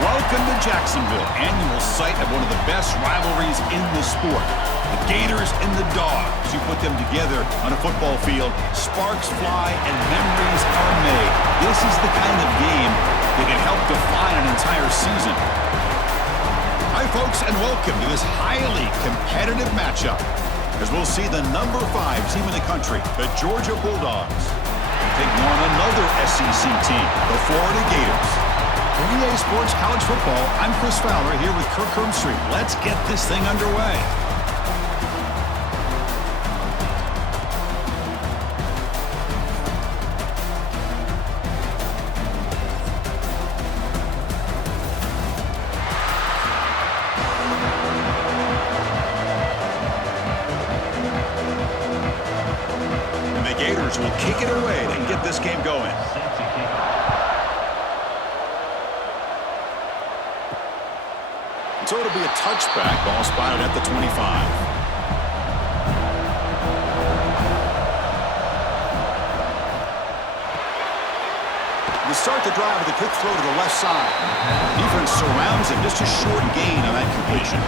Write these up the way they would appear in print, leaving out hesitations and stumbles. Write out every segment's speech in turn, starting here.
Welcome to Jacksonville, annual site of one of the best rivalries in the sport. The Gators and the Dogs. You put them together on a football field, sparks fly and memories are made. This is the kind of game that can help define an entire season. Hi, folks, and welcome to this highly competitive matchup, as we'll see the number 5 team in the country, the Georgia Bulldogs, taking on another SEC team, the Florida Gators. For EA Sports College Football, I'm Chris Fowler here with Kirk Herbstreit. Let's get this thing underway. And the Gators will kick it away and get this game going. So it'll be a touchback, ball spotted at the 25. They start the drive with a quick throw to the left side. Defense surrounds him, just a short gain on that completion.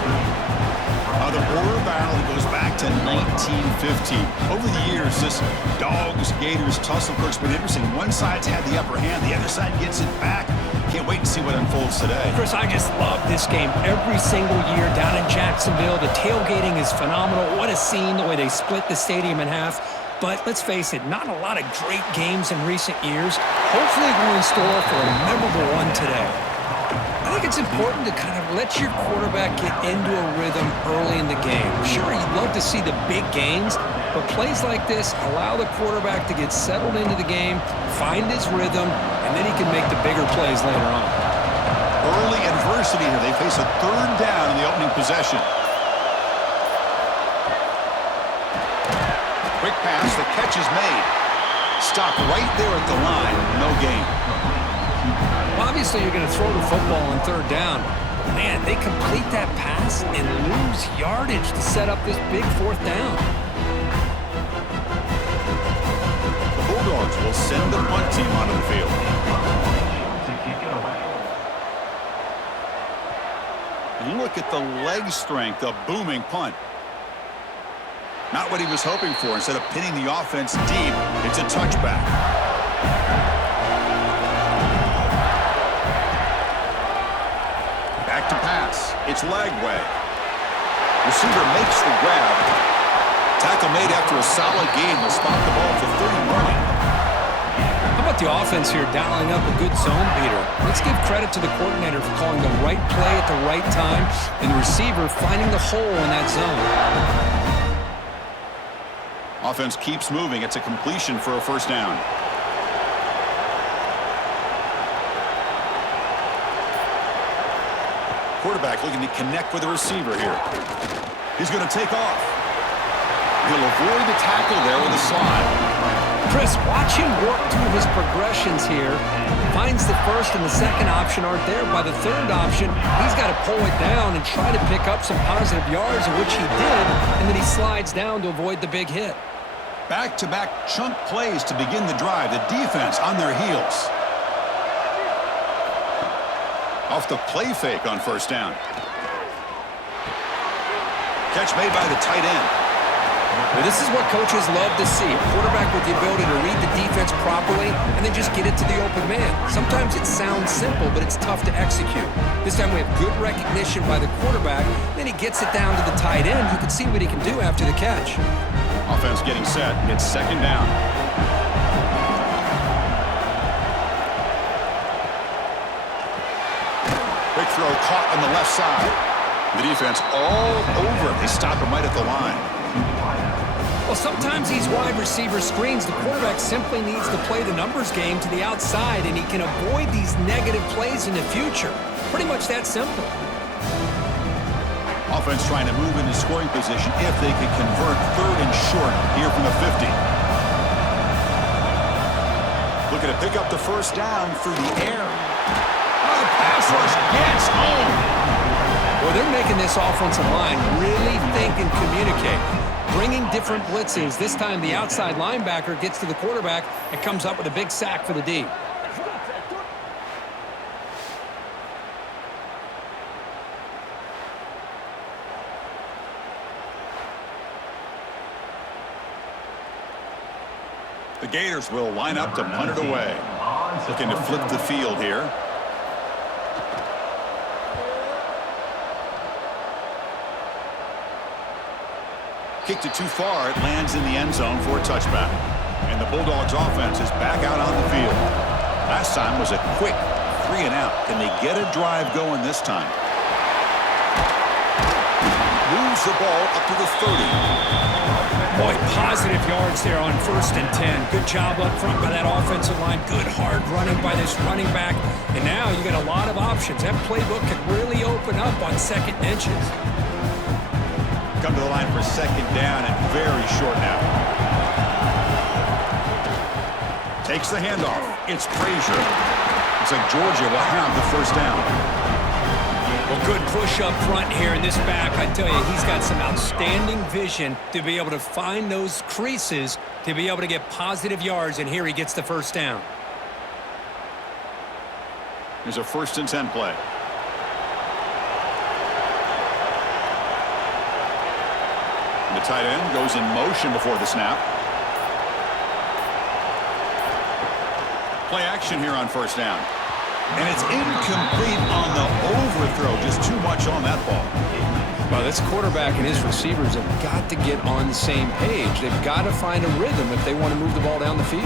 The border battle goes back to 1915. Over the years, this Dogs-Gators tussle, Kirk's been interesting. One side's had the upper hand, the other side gets it back. Can't wait to see what unfolds today. Chris, I just love this game every single year down in Jacksonville. The tailgating is phenomenal. What a scene, the way they split the stadium in half. But let's face it, not a lot of great games in recent years. Hopefully we're in store for a memorable one today. I think it's important to kind of let your quarterback get into a rhythm early in the game. Sure, you'd love to see the big gains, but plays like this allow the quarterback to get settled into the game, find his rhythm, and then he can make the bigger plays later on. Early adversity here. They face a third down in the opening possession. Quick pass, the catch is made. Stop right there at the line. No gain. Well, obviously, you're going to throw the football on third down. But man, they complete that pass and lose yardage to set up this big fourth down. The Bulldogs will send the punt team onto the field. And look at the leg strength, a booming punt. Not what he was hoping for. Instead of pinning the offense deep, it's a touchback. Back to pass. It's Lagway. Receiver makes the grab. Tackle made after a solid gain. Will spot the ball for 31. How about the offense here dialing up a good zone beater? Let's give credit to the coordinator for calling the right play at the right time and the receiver finding the hole in that zone. Offense keeps moving. It's a completion for a first down. Quarterback looking to connect with the receiver here. He's going to take off. He'll avoid the tackle there with a slide. Chris, watch him work through his progressions here. Finds the first and the second option aren't there. By the third option, he's got to pull it down and try to pick up some positive yards, which he did, and then he slides down to avoid the big hit. Back-to-back chunk plays to begin the drive. The defense on their heels. Off the play fake on first down. Catch made by the tight end. Well, this is what coaches love to see. A quarterback with the ability to read the defense properly and then just get it to the open man. Sometimes it sounds simple, but it's tough to execute. This time we have good recognition by the quarterback. Then he gets it down to the tight end. You can see what he can do after the catch. Offense getting set. It's second down. Quick throw caught on the left side. The defense all over it. They stop him right at the line. Well, sometimes these wide receiver screens, the quarterback simply needs to play the numbers game to the outside, and he can avoid these negative plays in the future. Pretty much that simple. Offense trying to move into scoring position if they can convert third and short here from the 50. Looking to pick up the first down through the air. Oh, the pass rush gets home. Well, they're making this offensive line really think and communicate. Bringing different blitzes. This time the outside linebacker gets to the quarterback and comes up with a big sack for the D. The Gators will line up to punt it away. Looking to flip the field here. Kicked it too far. It lands in the end zone for a touchback. And the Bulldogs offense is back out on the field. Last time was a quick 3-and-out. Can they get a drive going this time? Moves the ball up to the 30. Boy, positive yards there on 1st and 10. Good job up front by that offensive line. Good hard running by this running back. And now you got a lot of options. That playbook could really open up on 2nd and inches. Come to the line for 2nd down and very short now. Takes the handoff. It's Frazier. Looks like Georgia will have the 1st down. Well, good push up front here in this back. I tell you, he's got some outstanding vision to be able to find those creases, to be able to get positive yards, and here he gets the 1st down. Here's a 1st and 10 play. And the tight end goes in motion before the snap. Play action here on 1st down. And it's incomplete on the overthrow. Just too much on that ball. Well, this quarterback and his receivers have got to get on the same page. They've got to find a rhythm if they want to move the ball down the field.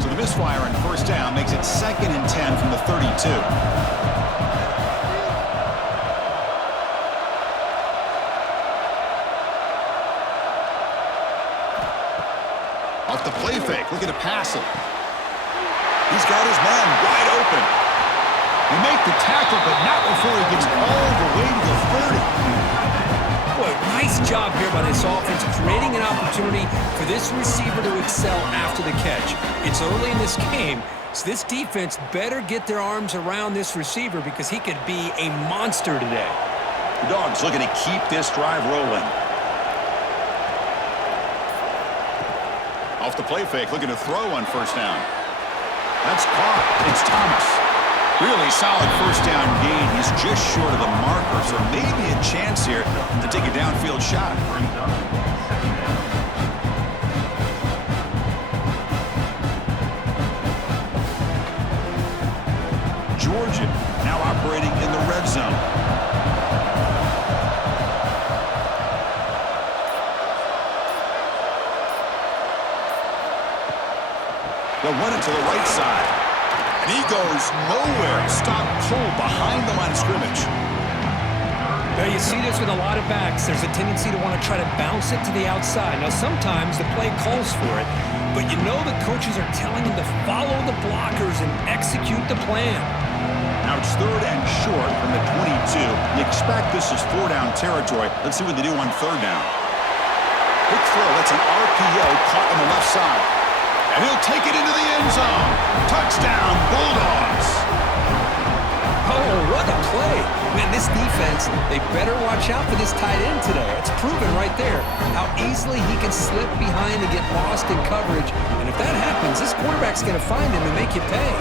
So the misfire on 1st down makes it 2nd and 10 from the 32. Off the play fake, looking to pass it. He's got his man wide open. They make the tackle, but not before he gets all the way to the 30. Boy, nice job here by this offense, creating an opportunity for this receiver to excel after the catch. It's early in this game, so this defense better get their arms around this receiver because he could be a monster today. The Dogs looking to keep this drive rolling. Off the play fake, looking to throw on 1st down. That's caught. It's Thomas. Really solid 1st down gain. He's just short of the marker, so maybe a chance here to take a downfield shot. Georgia now operating in the red zone. They'll run it to the right side. And he goes nowhere. Stop cold behind the line of scrimmage. Now you see this with a lot of backs. There's a tendency to want to try to bounce it to the outside. Now sometimes the play calls for it, but you know the coaches are telling them to follow the blockers and execute the plan. Now it's 3rd and short from the 22. You expect this is 4-down territory. Let's see what they do on 3rd down. Quick throw. That's an RPO caught on the left side. And he'll take it into the end zone. Touchdown, Bulldogs. Oh, what a play. Man, this defense, they better watch out for this tight end today. It's proven right there how easily he can slip behind and get lost in coverage. And if that happens, this quarterback's going to find him and make you pay.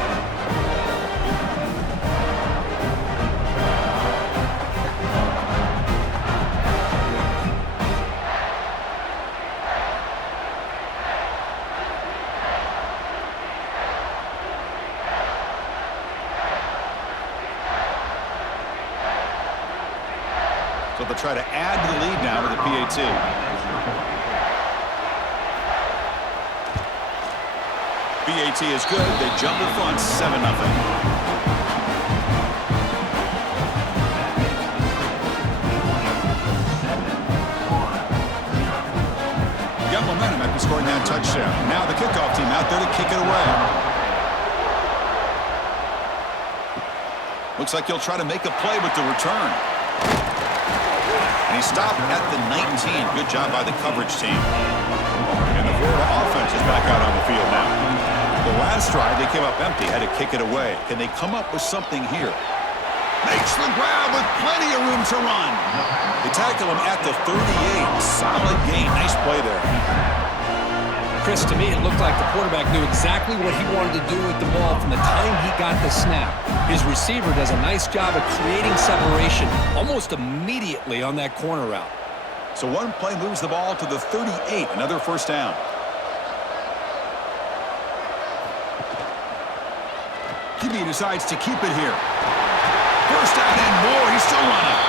So they'll try to add to the lead now with the PAT. PAT is good. They jump in front, 7-0. Got momentum after scoring that touchdown. Now the kickoff team out there to kick it away. Looks like he'll try to make a play with the return. And he stopped at the 19. Good job by the coverage team. And the Florida offense is back out on the field now. The last drive, they came up empty, had to kick it away. Can they come up with something here? Makes the grab with plenty of room to run. They tackle him at the 38. Solid gain. Nice play there. Chris, to me, it looked like the quarterback knew exactly what he wanted to do with the ball from the time he got the snap. His receiver does a nice job of creating separation almost immediately on that corner route. So one play moves the ball to the 38, another first down. QB decides to keep it here. First down and more. He's still running.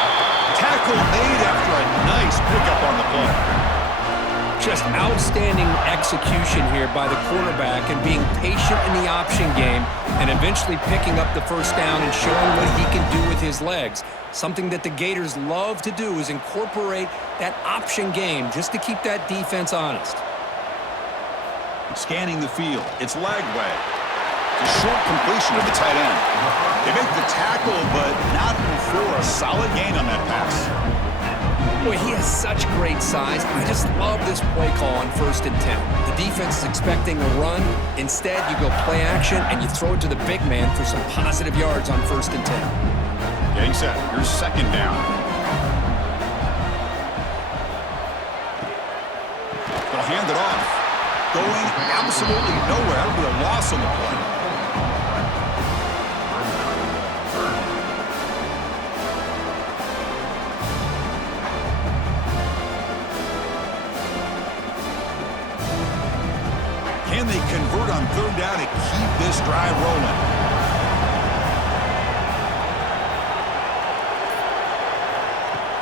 Tackle made after a nice pickup on the play. Just outstanding execution here by the quarterback and being patient in the option game and eventually picking up the first down and showing what he can do with his legs. Something that the Gators love to do is incorporate that option game just to keep that defense honest. Scanning the field. It's Lagway. A short completion of the tight end. They make the tackle, but not before a solid gain on that pass. Boy, he has such great size. I just love this play call on 1st and 10. The defense is expecting a run. Instead, you go play action, and you throw it to the big man for some positive yards on 1st and 10. Getting set. Here's 2nd down. They'll hand it off. Going absolutely nowhere. That'll be a loss on the play. Can they convert on 3rd down and keep this drive rolling?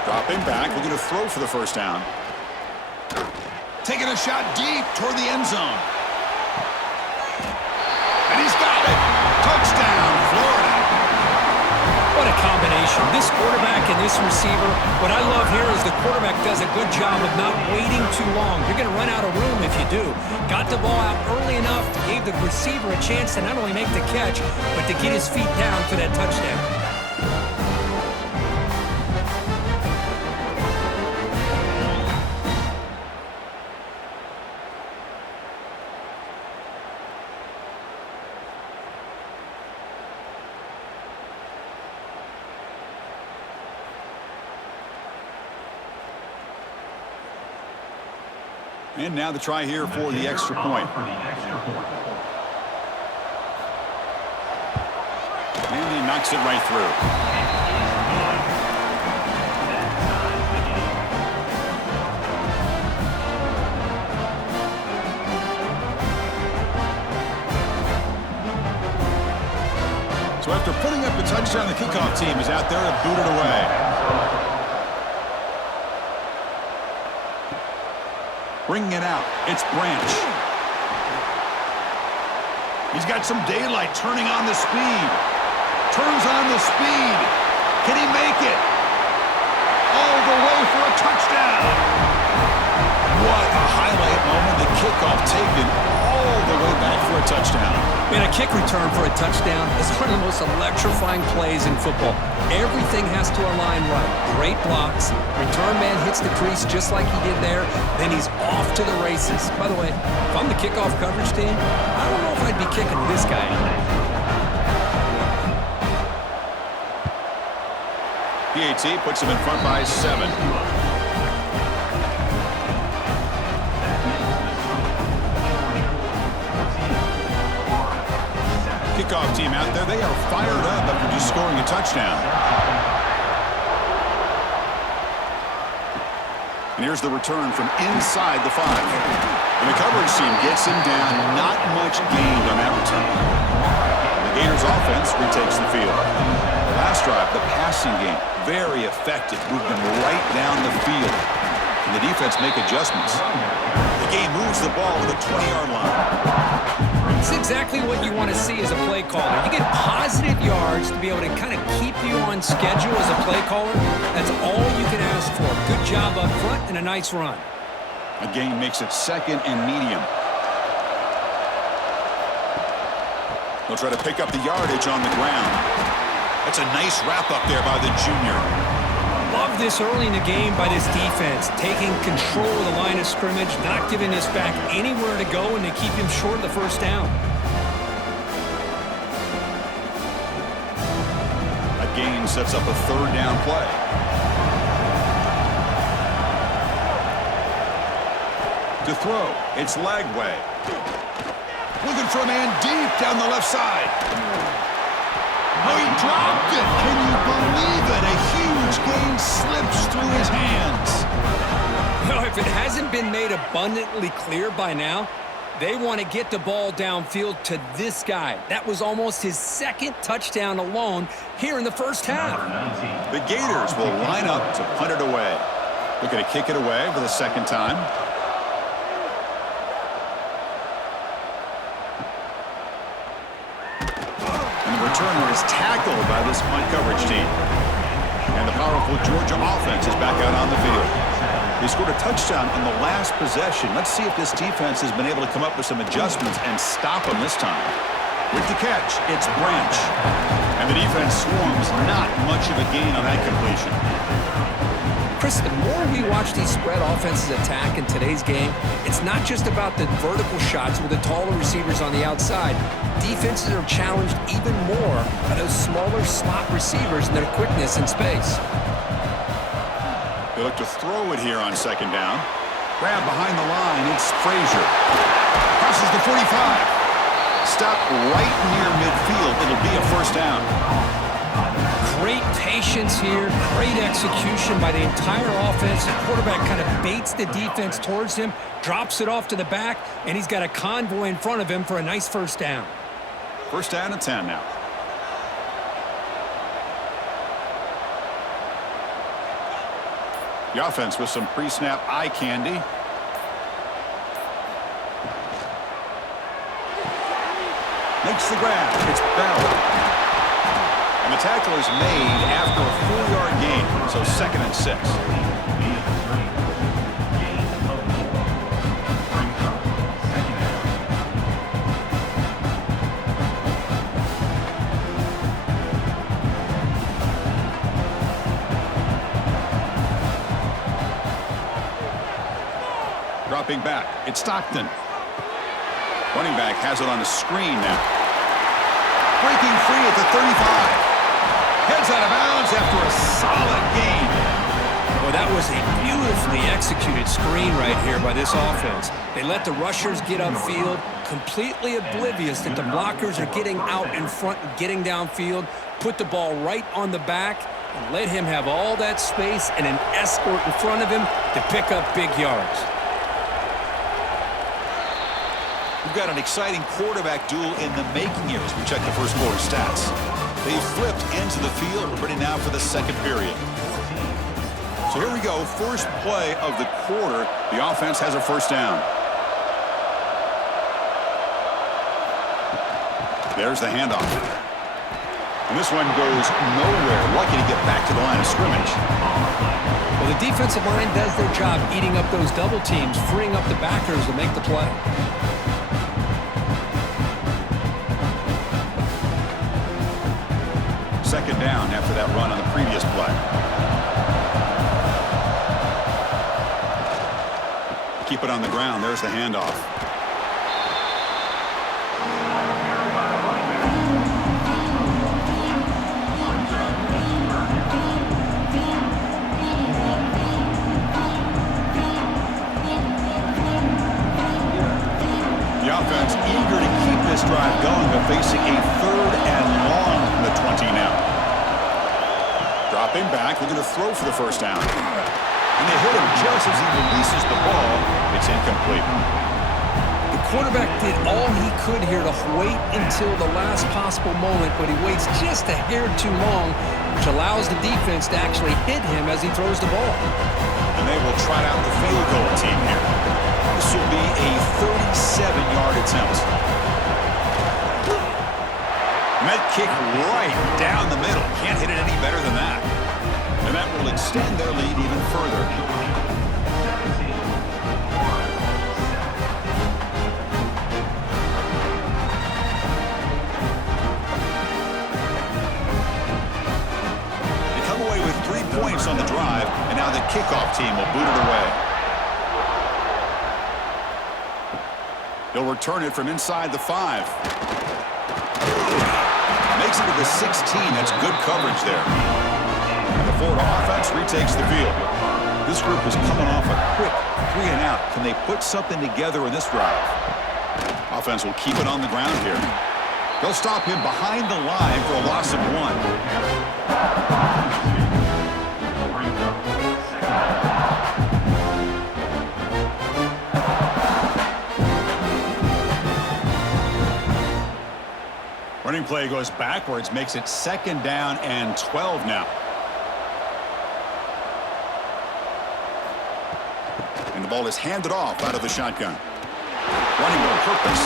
Dropping back, looking to throw for the first down. Taking a shot deep toward the end zone. And he's got it. Touchdown, Florida. What a combination. This quarterback and this receiver, what I love here is the quarterback does a good job of not waiting too long. You're going to run out of room if you do. Got the ball out early enough, gave the receiver a chance to not only make the catch, but to get his feet down for that touchdown. And now the try here for the extra point. And he knocks it right through. So after putting up a touchdown, the kickoff team is out there to boot it away. Bringing it out, it's Branch. He's got some daylight, turning on the speed. Turns on the speed. Can he make it? All the way for a touchdown. What a highlight moment. The kickoff taken all the way back for a touchdown. Man, a kick return for a touchdown is one of the most electrifying plays in football. Everything has to align right. Great blocks. Return man hits the crease just like he did there. Then he's off to the races. By the way, if I'm the kickoff coverage team, I don't know if I'd be kicking to this guy. PAT puts him in front by 7. Kickoff team out there, they are fired up after just scoring a touchdown. And here's the return from inside the 5. And the coverage team gets him down. Not much gained on that return. The Gators offense retakes the field. Last drive, the passing game, very effective. Moved them right down the field. And the defense make adjustments. The game moves the ball to the 20-yard line. It's exactly what you want to see as a play caller. You get positive yards to be able to kind of keep you on schedule as a play caller. That's all you can ask for. Good job up front and a nice run. A gain makes it 2nd and medium. They'll try to pick up the yardage on the ground. That's a nice wrap up there by the junior. Love this early in the game by this defense, taking control of the line of scrimmage, not giving this back anywhere to go, and they keep him short of the first down. A gain sets up a 3rd down play. To throw, it's Lagway. Looking for a man deep down the left side. Oh, he dropped it. Can you believe it? A huge gain slips through his hands. Well, if it hasn't been made abundantly clear by now, they want to get the ball downfield to this guy. That was almost his second touchdown alone here in the first half. The Gators will line up to punt it away. Looking to kick it away for the second time. And the returner is tackled by this punt coverage team. And the powerful Georgia offense is back out on the field. They scored a touchdown on the last possession. Let's see if this defense has been able to come up with some adjustments and stop them this time. With the catch, it's Branch. And the defense swarms. Not much of a gain on that completion. Chris, the more we watch these spread offenses attack in today's game, it's not just about the vertical shots with the taller receivers on the outside. Defenses are challenged even more by those smaller slot receivers and their quickness in space. They look to throw it here on second down. Grab behind the line. It's Frazier. Crosses the 45. Stop right near midfield. It'll be a first down. Great patience here. Great execution by the entire offense. The quarterback kind of baits the defense towards him, drops it off to the back, and he's got a convoy in front of him for a nice first down. First down and 10 now. The offense with some pre-snap eye candy. Makes the grab. It's Bell. And the tackle is made after a 4-yard gain, so second and 6. Dropping back, it's Stockton. Running back has it on a screen now. Breaking free at the 35. Heads out of bounds after a solid gain. Well, that was a beautifully executed screen right here by this offense. They let the rushers get upfield, completely oblivious that the blockers are getting out in front and getting downfield, put the ball right on the back, and let him have all that space and an escort in front of him to pick up big yards. We've got an exciting quarterback duel in the making here as we check the first quarter stats. They've flipped into the field. We're ready now for the second period. So here we go. First play of the quarter. The offense has a first down. There's the handoff. And this one goes nowhere. Lucky to get back to the line of scrimmage. Well, the defensive line does their job eating up those double teams, freeing up the backers to make the play. Second down after that run on the previous play. Keep it on the ground. There's the handoff. The offense eager to keep this drive going, but facing a third and long from the 20 now. Dropping back, looking to throw for the first down. And they hit him just as he releases the ball. It's incomplete. The quarterback did all he could here to wait until the last possible moment, but he waits just a hair too long, which allows the defense to actually hit him as he throws the ball. And they will try out the field goal team here. This will be a 37-yard attempt. And that kick right down the middle. Can't hit it any better than that. And that will extend their lead even further. They come away with 3 points on the drive, and now the kickoff team will boot it away. They'll return it from inside the 5. Makes it to the 16. That's good coverage there. And the Florida offense retakes the field. This group is coming off a quick 3 and out. Can they put something together in this drive? Offense will keep it on the ground here. They'll stop him behind the line for a loss of 1. Running play goes backwards, makes it 2nd down and 12 now. And the ball is handed off out of the shotgun. Running with purpose.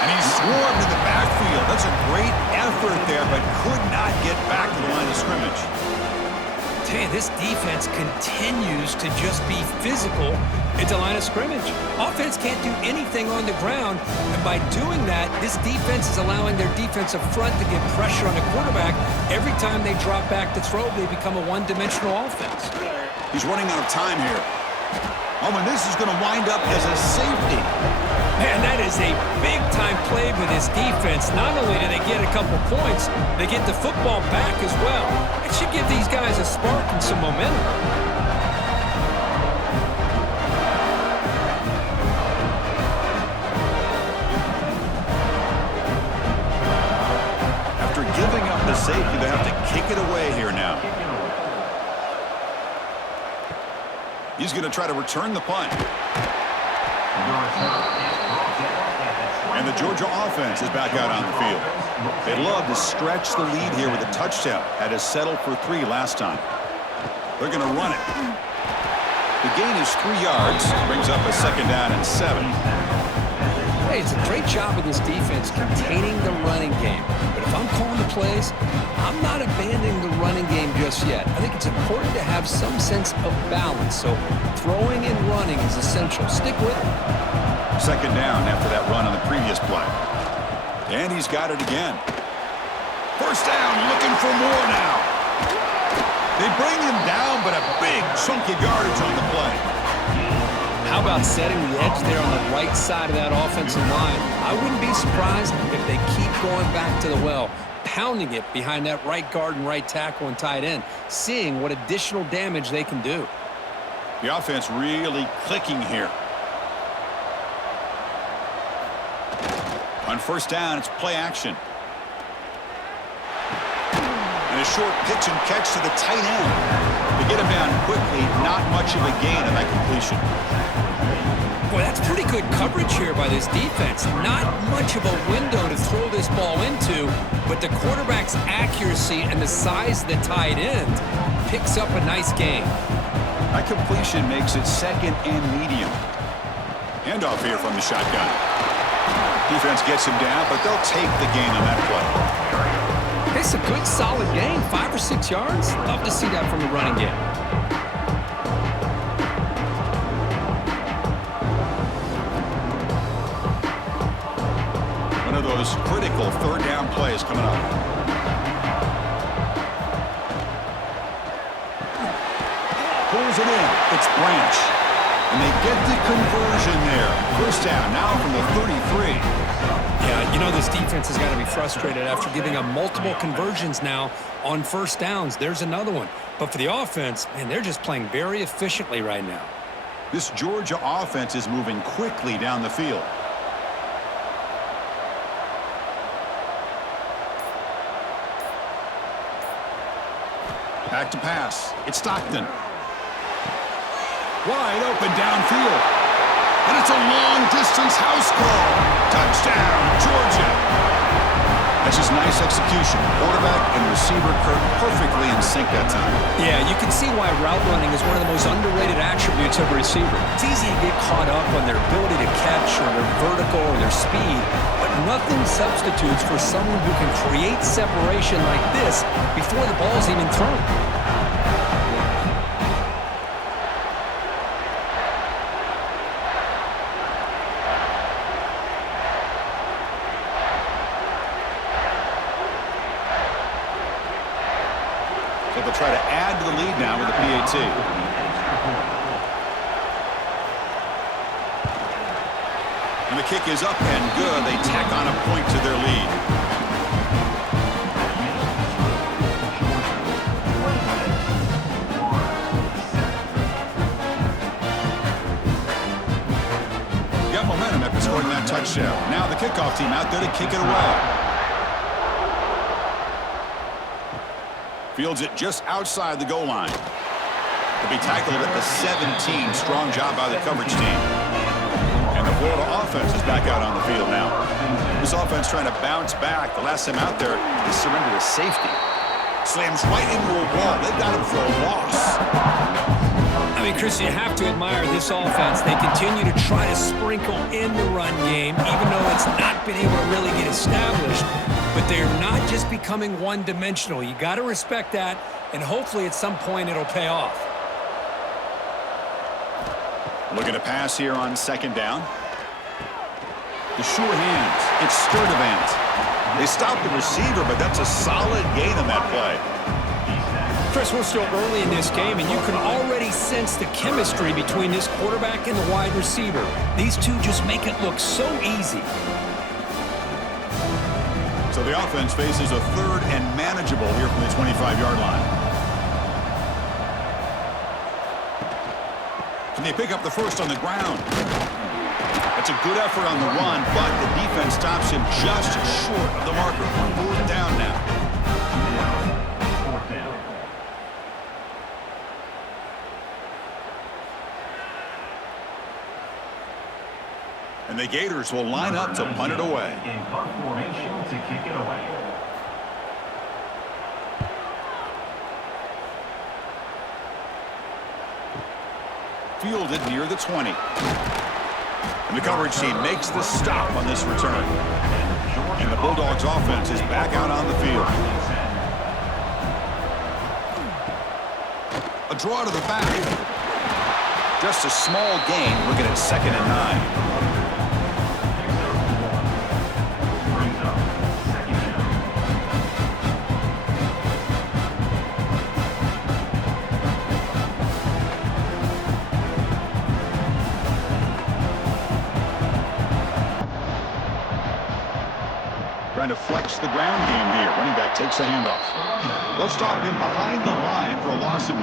And he's swarmed in the backfield. That's a great effort there, but could not get back to the line of scrimmage. Hey, this defense continues to just be physical at the line of scrimmage. Offense can't do anything on the ground, and by doing that, this defense is allowing their defensive front to get pressure on the quarterback. Every time they drop back to throw, they become a one-dimensional offense. He's running out of time here. Oh, and this is going to wind up as a safety. Man, that is a big-time play for this defense. Not only do they get a couple points, they get the football back as well. It should give these guys a spark and some momentum. After giving up the safety, they have to kick it away here now. He's going to try to return the punt. And the Georgia offense is back out on the field. They'd love to stretch the lead here with a touchdown. Had to settle for 3 last time. They're going to run it. The gain is 3 yards. Brings up a 2nd down and 7. Hey, it's a great job of this defense containing the running game. But if I'm calling the plays, I'm not abandoning the running game just yet. I think it's important to have some sense of balance. So throwing and running is essential. Stick with it. 2nd down after that run on the previous play. And he's got it again. 1st down, looking for more now. They bring him down, but a big chunk of yardage on the play. How about setting the edge there on the right side of that offensive line? I wouldn't be surprised if they keep going back to the well, pounding it behind that right guard and right tackle and tight end, seeing what additional damage they can do. The offense really clicking here. On 1st down, it's play action. And a short pitch and catch to the tight end. To get him down quickly, not much of a gain on that completion. Boy, that's pretty good coverage here by this defense. Not much of a window to throw this ball into, but the quarterback's accuracy and the size of the tight end picks up a nice gain. That completion makes it 2nd and medium. Handoff here from the shotgun. Defense gets him down, but they'll take the gain on that play. It's a good, solid gain, 5 or 6 yards. Love to see that from the running game. One of those critical 3rd down plays coming up. Pulls it in. It's Branch. And they get the conversion there. 1st down now from the 33. Yeah, you know this defense has got to be frustrated after giving up multiple conversions now on 1st downs. There's another one. But for the offense, man, they're just playing very efficiently right now. This Georgia offense is moving quickly down the field. Back to pass. It's Stockton. Wide open downfield. And it's a long-distance house call. Touchdown, Georgia. That's just nice execution. Quarterback and receiver perfectly in sync that time. Yeah, you can see why route running is one of the most underrated attributes of a receiver. It's easy to get caught up on their ability to catch or their vertical or their speed, but nothing substitutes for someone who can create separation like this before the ball's even thrown. So they'll try to add to the lead now with the PAT. And the kick is up and good. They tack on a point to their lead. Got momentum after scoring that touchdown. Now the kickoff team out there to kick it away. Fields it just outside the goal line. He'll be tackled at the 17. Strong job by the coverage team. And the Florida offense is back out on the field now. This offense trying to bounce back. The last time out there, he surrendered a safety. Slams right into a wall. They've got him for a loss. I mean, Chris, you have to admire this offense. They continue to try to sprinkle in the run game, even though it's not been able to really get established. But they're not just becoming one-dimensional. You got to respect that, and hopefully at some point it'll pay off. Looking to pass here on second down. The sure hands. It's Sturdivant. They stopped the receiver, but that's a solid gain on that play. Chris, we're still early in this game, and you can already sense the chemistry between this quarterback and the wide receiver. These two just make it look so easy. So the offense faces a third and manageable here from the 25-yard line. Can they pick up the first on the ground? That's a good effort on the run, but the defense stops him just short of the marker. Fourth down now. And the Gators will line up to punt it away. In punt formation to kick it away. Fielded near the 20. And the coverage team makes the stop on this return. And the Bulldogs offense is back out on the field. A draw to the back. Just a small gain, looking at 2nd and 9. Trying to flex the ground game here. Running back takes a handoff. They'll stop him behind the line for a loss of 1.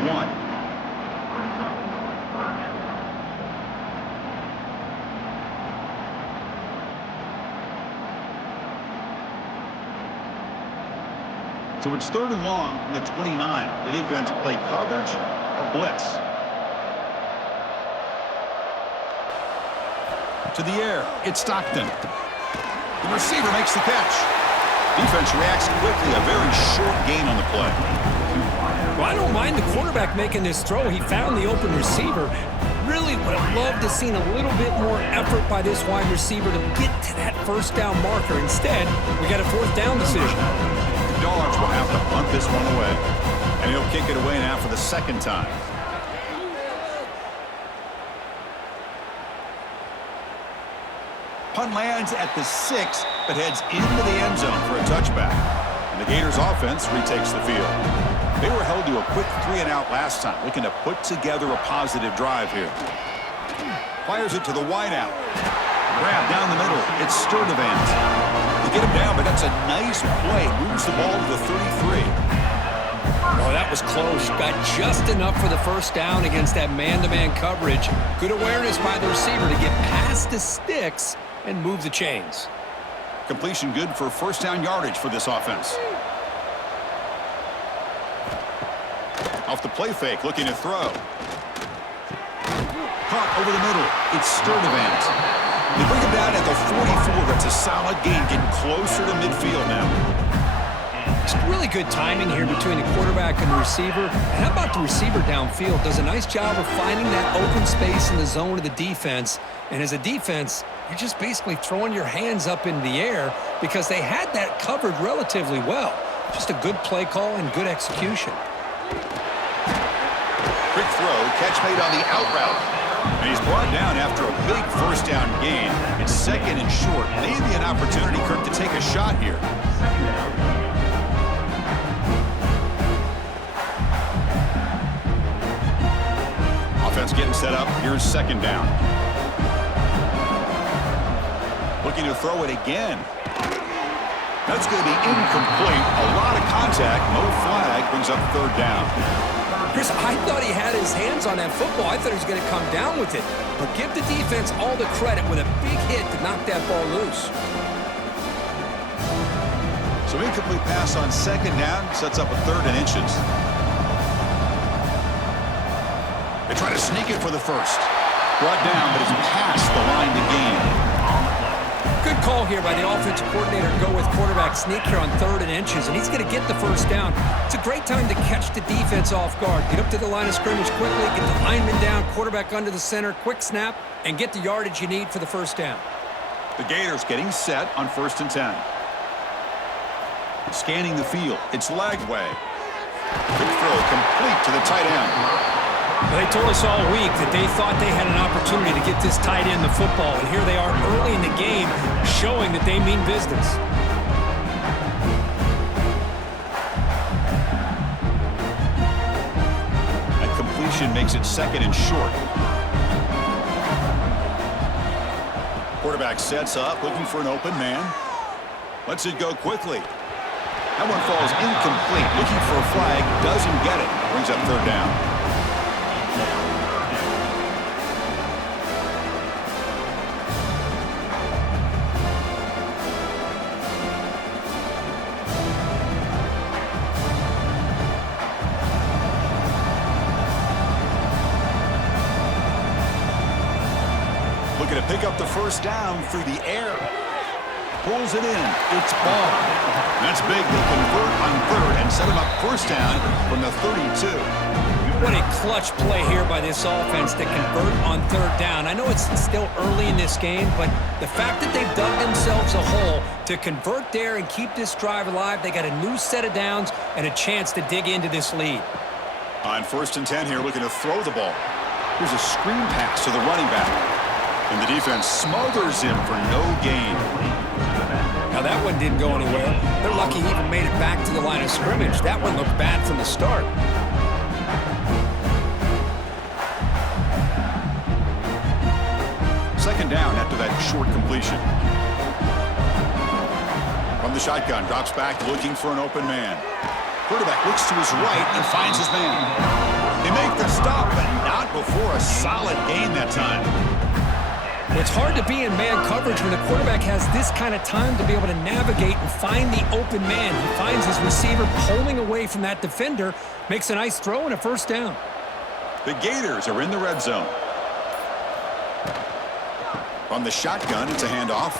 So it's 3rd and long from the 29. The defense play coverage or blitz. To the air. It's Stockton. The receiver makes the catch. Defense reacts quickly. A very short gain on the play. Well, I don't mind the quarterback making this throw. He found the open receiver. Really would have loved to seen a little bit more effort by this wide receiver to get to that first down marker. Instead, we got a 4th down decision. The Dogs will have to punt this one away. And he'll kick it away now for the 2nd time. Punt lands at the 6, but heads into the end zone for a touchback. And the Gators offense retakes the field. They were held to a quick 3-and-out last time, looking to put together a positive drive here. Fires it to the wideout. Grab down the middle. It's Sturdivant. They get him down, but that's a nice play. Moves the ball to the 33. Oh, that was close. Got just enough for the first down against that man-to-man coverage. Good awareness by the receiver to get past the sticks and move the chains. Completion good for first down yardage for this offense. Off the play fake, looking to throw. Caught over the middle. It's Sturdivant. They bring him down at the 44. That's a solid gain, getting closer to midfield now. It's really good timing here between the quarterback and the receiver. And how about the receiver downfield? Does a nice job of finding that open space in the zone of the defense. And as a defense, you're just basically throwing your hands up in the air because they had that covered relatively well. Just a good play call and good execution. Quick throw, catch made on the out route. And he's brought down after a big first down gain. It's 2nd and short. Maybe an opportunity, Kirk, to take a shot here. Offense getting set up. Here's 2nd down. Looking to throw it again. That's going to be incomplete. A lot of contact. No flag. Brings up 3rd down. Chris, I thought he had his hands on that football. I thought he was going to come down with it. But give the defense all the credit with a big hit to knock that ball loose. So incomplete pass on 2nd down. Sets up a 3rd and inches. They try to sneak it for the first. Brought down, but it's past the line to gain. Good call here by the offensive coordinator to go with quarterback sneak here on 3rd and inches, and he's going to get the first down. It's a great time to catch the defense off guard. Get up to the line of scrimmage quickly, get the lineman down, quarterback under the center, quick snap, and get the yardage you need for the first down. The Gators getting set on 1st and 10. Scanning the field. It's Lagway. Quick throw complete to the tight end. Well, they told us all week that they thought they had an opportunity to get this tight end the football, and here they are early in the game showing that they mean business. That completion makes it 2nd and short. Quarterback sets up, looking for an open man. Lets it go quickly. That one falls incomplete. Looking for a flag, doesn't get it. Brings up 3rd down. Looking to pick up the first down through the air. Pulls it in. It's ball. That's big. They convert on 3rd and set him up first down from the 32. What a clutch play here by this offense to convert on 3rd down. I know it's still early in this game, but the fact that they've dug themselves a hole to convert there and keep this drive alive, they got a new set of downs and a chance to dig into this lead. On 1st and 10 here, looking to throw the ball. Here's a screen pass to the running back. And the defense smothers him for no gain. Now that one didn't go anywhere. They're lucky he even made it back to the line of scrimmage. That one looked bad from the start. Second down after that short completion. From the shotgun, drops back looking for an open man. Quarterback looks to his right and finds his man. They make the stop, but not before a solid gain that time. It's hard to be in man coverage when the quarterback has this kind of time to be able to navigate and find the open man. He finds his receiver pulling away from that defender, makes a nice throw and a first down. The Gators are in the red zone. From the shotgun, it's a handoff.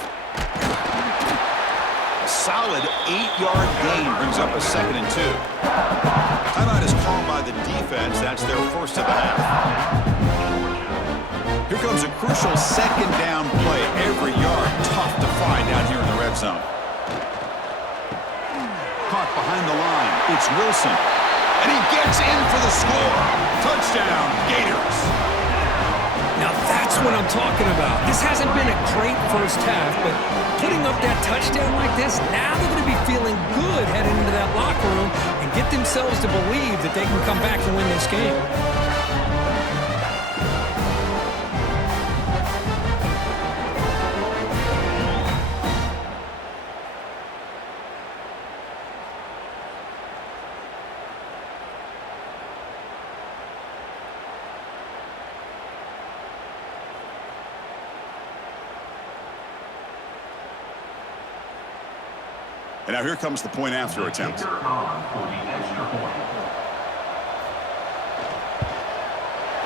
A solid 8-yard gain brings up a 2nd and 2. Timeout is called by the defense. That's their first of the half. Here comes a crucial 2nd down play. Every yard tough to find down here in the red zone. Caught behind the line. It's Wilson. And he gets in for the score. Touchdown, Gators. Now that's what I'm talking about. This hasn't been a great first half, but putting up that touchdown like this, now they're going to be feeling good heading into that locker room and get themselves to believe that they can come back and win this game. And now here comes the point after attempt.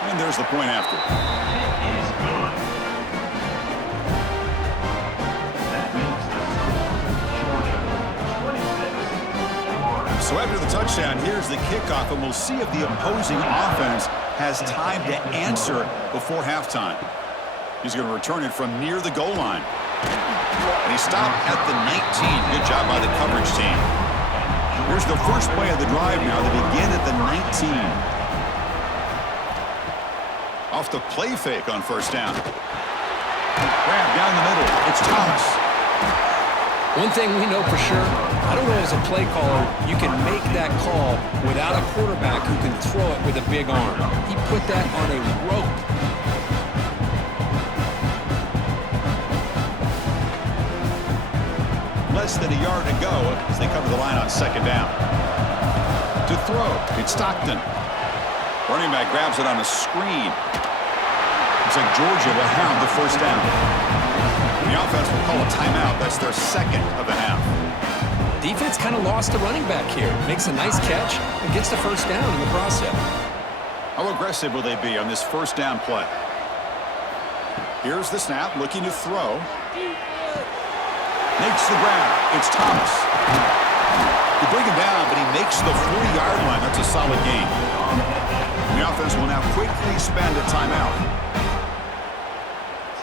And there's the point after. So after the touchdown, here's the kickoff, and we'll see if the opposing offense has time to answer before halftime. He's going to return it from near the goal line. And he stopped at the 19. Good job by the coverage team. Here's the first play of the drive now. They begin at the 19. Off the play fake on first down. Grab down the middle. It's Thomas. One thing we know for sure, I don't know as a play caller, you can make that call without a quarterback who can throw it with a big arm. He put that on a rope. Less than a yard to go as they come to the line on second down. To throw, it's Stockton. Running back grabs it on a screen. Looks like Georgia will have the first down. The offense will call a timeout. That's their second of the half. Defense kind of lost the running back here. Makes a nice catch and gets the first down in the process. How aggressive will they be on this first down play? Here's the snap, looking to throw. Makes the grab. It's Thomas. You bring him down, but he makes the 40-yard line. That's a solid gain. The offense will now quickly spend a timeout.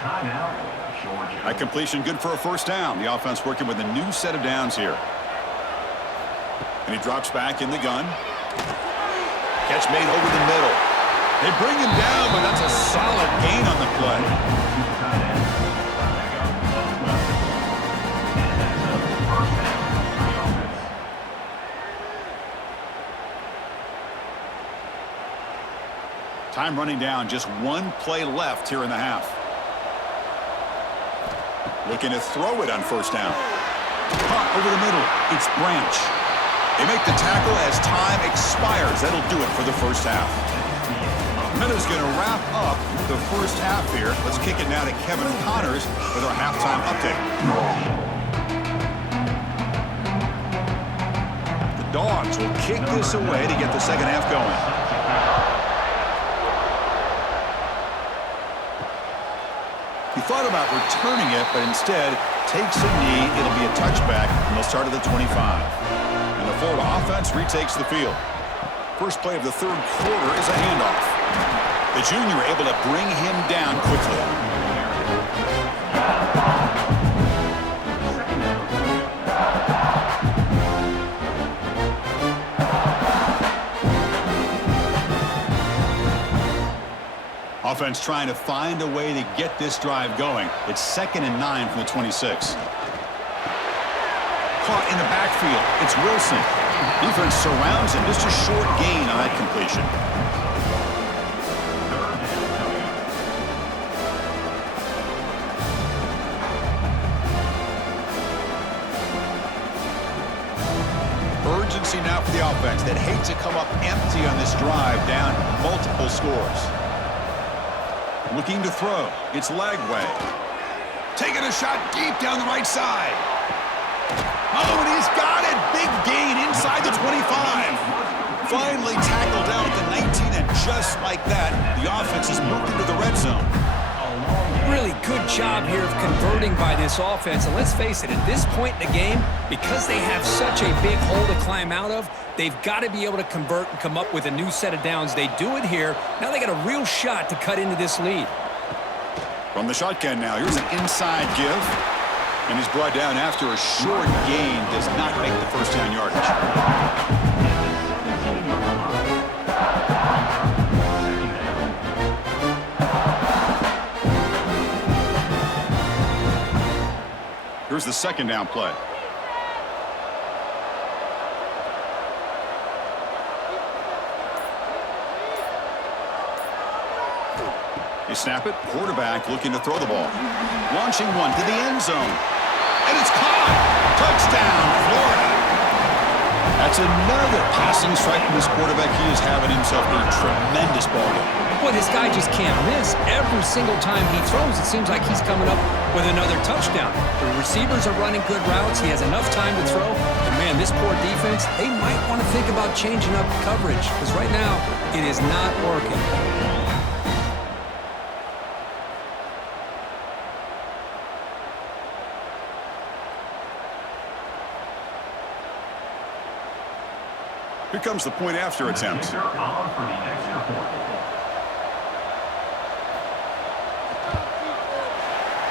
Timeout, Georgia. That completion good for a first down. The offense working with a new set of downs here. And he drops back in the gun. Catch made over the middle. They bring him down, but that's a solid gain on the play. Time running down, just one play left here in the half. Looking to throw it on first down. Caught over the middle. It's Branch. They make the tackle as time expires. That'll do it for the first half. Minutes going to wrap up the first half here. Let's kick it now to Kevin Connors with our halftime update. The Dogs will kick this away to get the second half going. He thought about returning it, but instead takes a knee. It'll be a touchback, and they'll start at the 25. And the Florida offense retakes the field. First play of the third quarter is a handoff. The junior able to bring him down quickly. Offense trying to find a way to get this drive going. It's 2nd and 9 from the 26. Caught in the backfield. It's Wilson. Defense surrounds him. Just a short gain on that completion. Urgency now for the offense that hate to come up empty on this drive, down multiple scores. Looking to throw. It's Lagway. Taking a shot deep down the right side. Oh, and he's got it. Big gain inside the 25. Finally tackled down at the 19, and just like that, the offense has moved into the red zone. Really good job here of converting by this offense. And let's face it, at this point in the game, because they have such a big hole to climb out of, they've got to be able to convert and come up with a new set of downs. They do it here. Now they got a real shot to cut into this lead. From the shotgun now, here's an inside give. And he's brought down after a short gain. Does not make the first down yardage. Here's the second down play. They snap it. Quarterback looking to throw the ball. Launching one to the end zone. And it's caught. Touchdown, Florida. That's another passing strike from this quarterback. He is having himself a tremendous ball game. Boy, this guy just can't miss. Every single time he throws, it seems like he's coming up with another touchdown. The receivers are running good routes. He has enough time to throw. And, man, this poor defense, they might want to think about changing up coverage because right now it is not working. Here comes the point after attempt.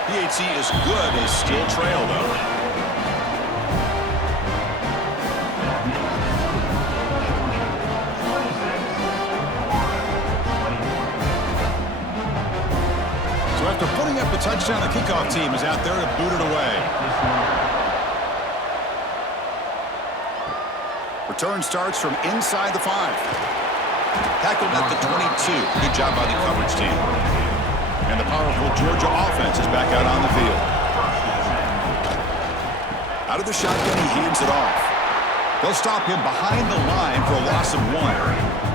PHC is good. They still trail, though. So after putting up a touchdown, the kickoff team is out there to boot it away. Return starts from inside the 5. Tackled at the 22. Good job by the coverage team. And the powerful Georgia offense is back out on the field. Out of the shotgun, he hands it off. They'll stop him behind the line for a loss of 1.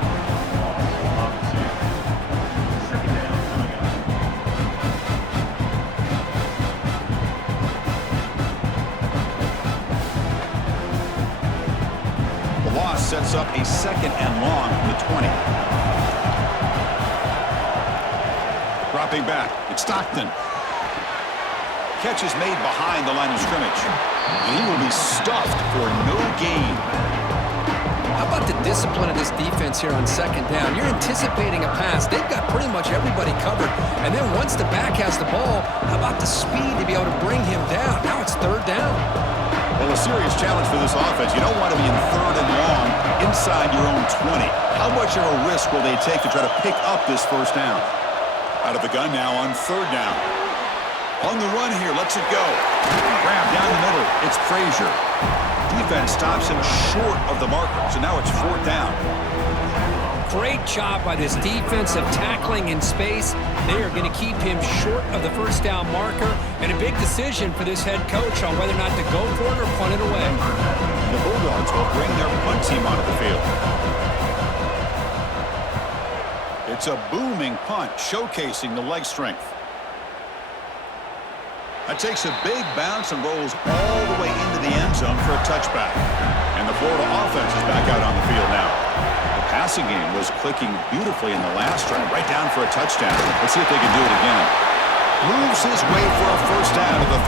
Sets up a 2nd and long from the 20. Dropping back, it's Stockton. catch is made behind the line of scrimmage. And he will be stuffed for no gain. How about the discipline of this defense here on second down? You're anticipating a pass. They've got pretty much everybody covered. And then once the back has the ball, how about the speed to be able to bring him down? Now it's third down. Well, a serious challenge for this offense. You don't want to be in third and long inside your own 20. How much of a risk will they take to try to pick up this first down? Out of the gun now on third down. On the run here, lets it go. Grab down the middle. It's Frazier. Defense stops him short of the marker, so now it's fourth down. Great job by this defensive tackling in space. They are going to keep him short of the first down marker, and a big decision for this head coach on whether or not to go for it or punt it away. The Bulldogs will bring their punt team onto the field. It's a booming punt, showcasing the leg strength. That takes a big bounce and rolls all the way into the end zone for a touchback. And the Florida offense is back out on the field now. The passing game was clicking beautifully in the last drive, right down for a touchdown. Let's see if they can do it again. Moves his way for a first down to the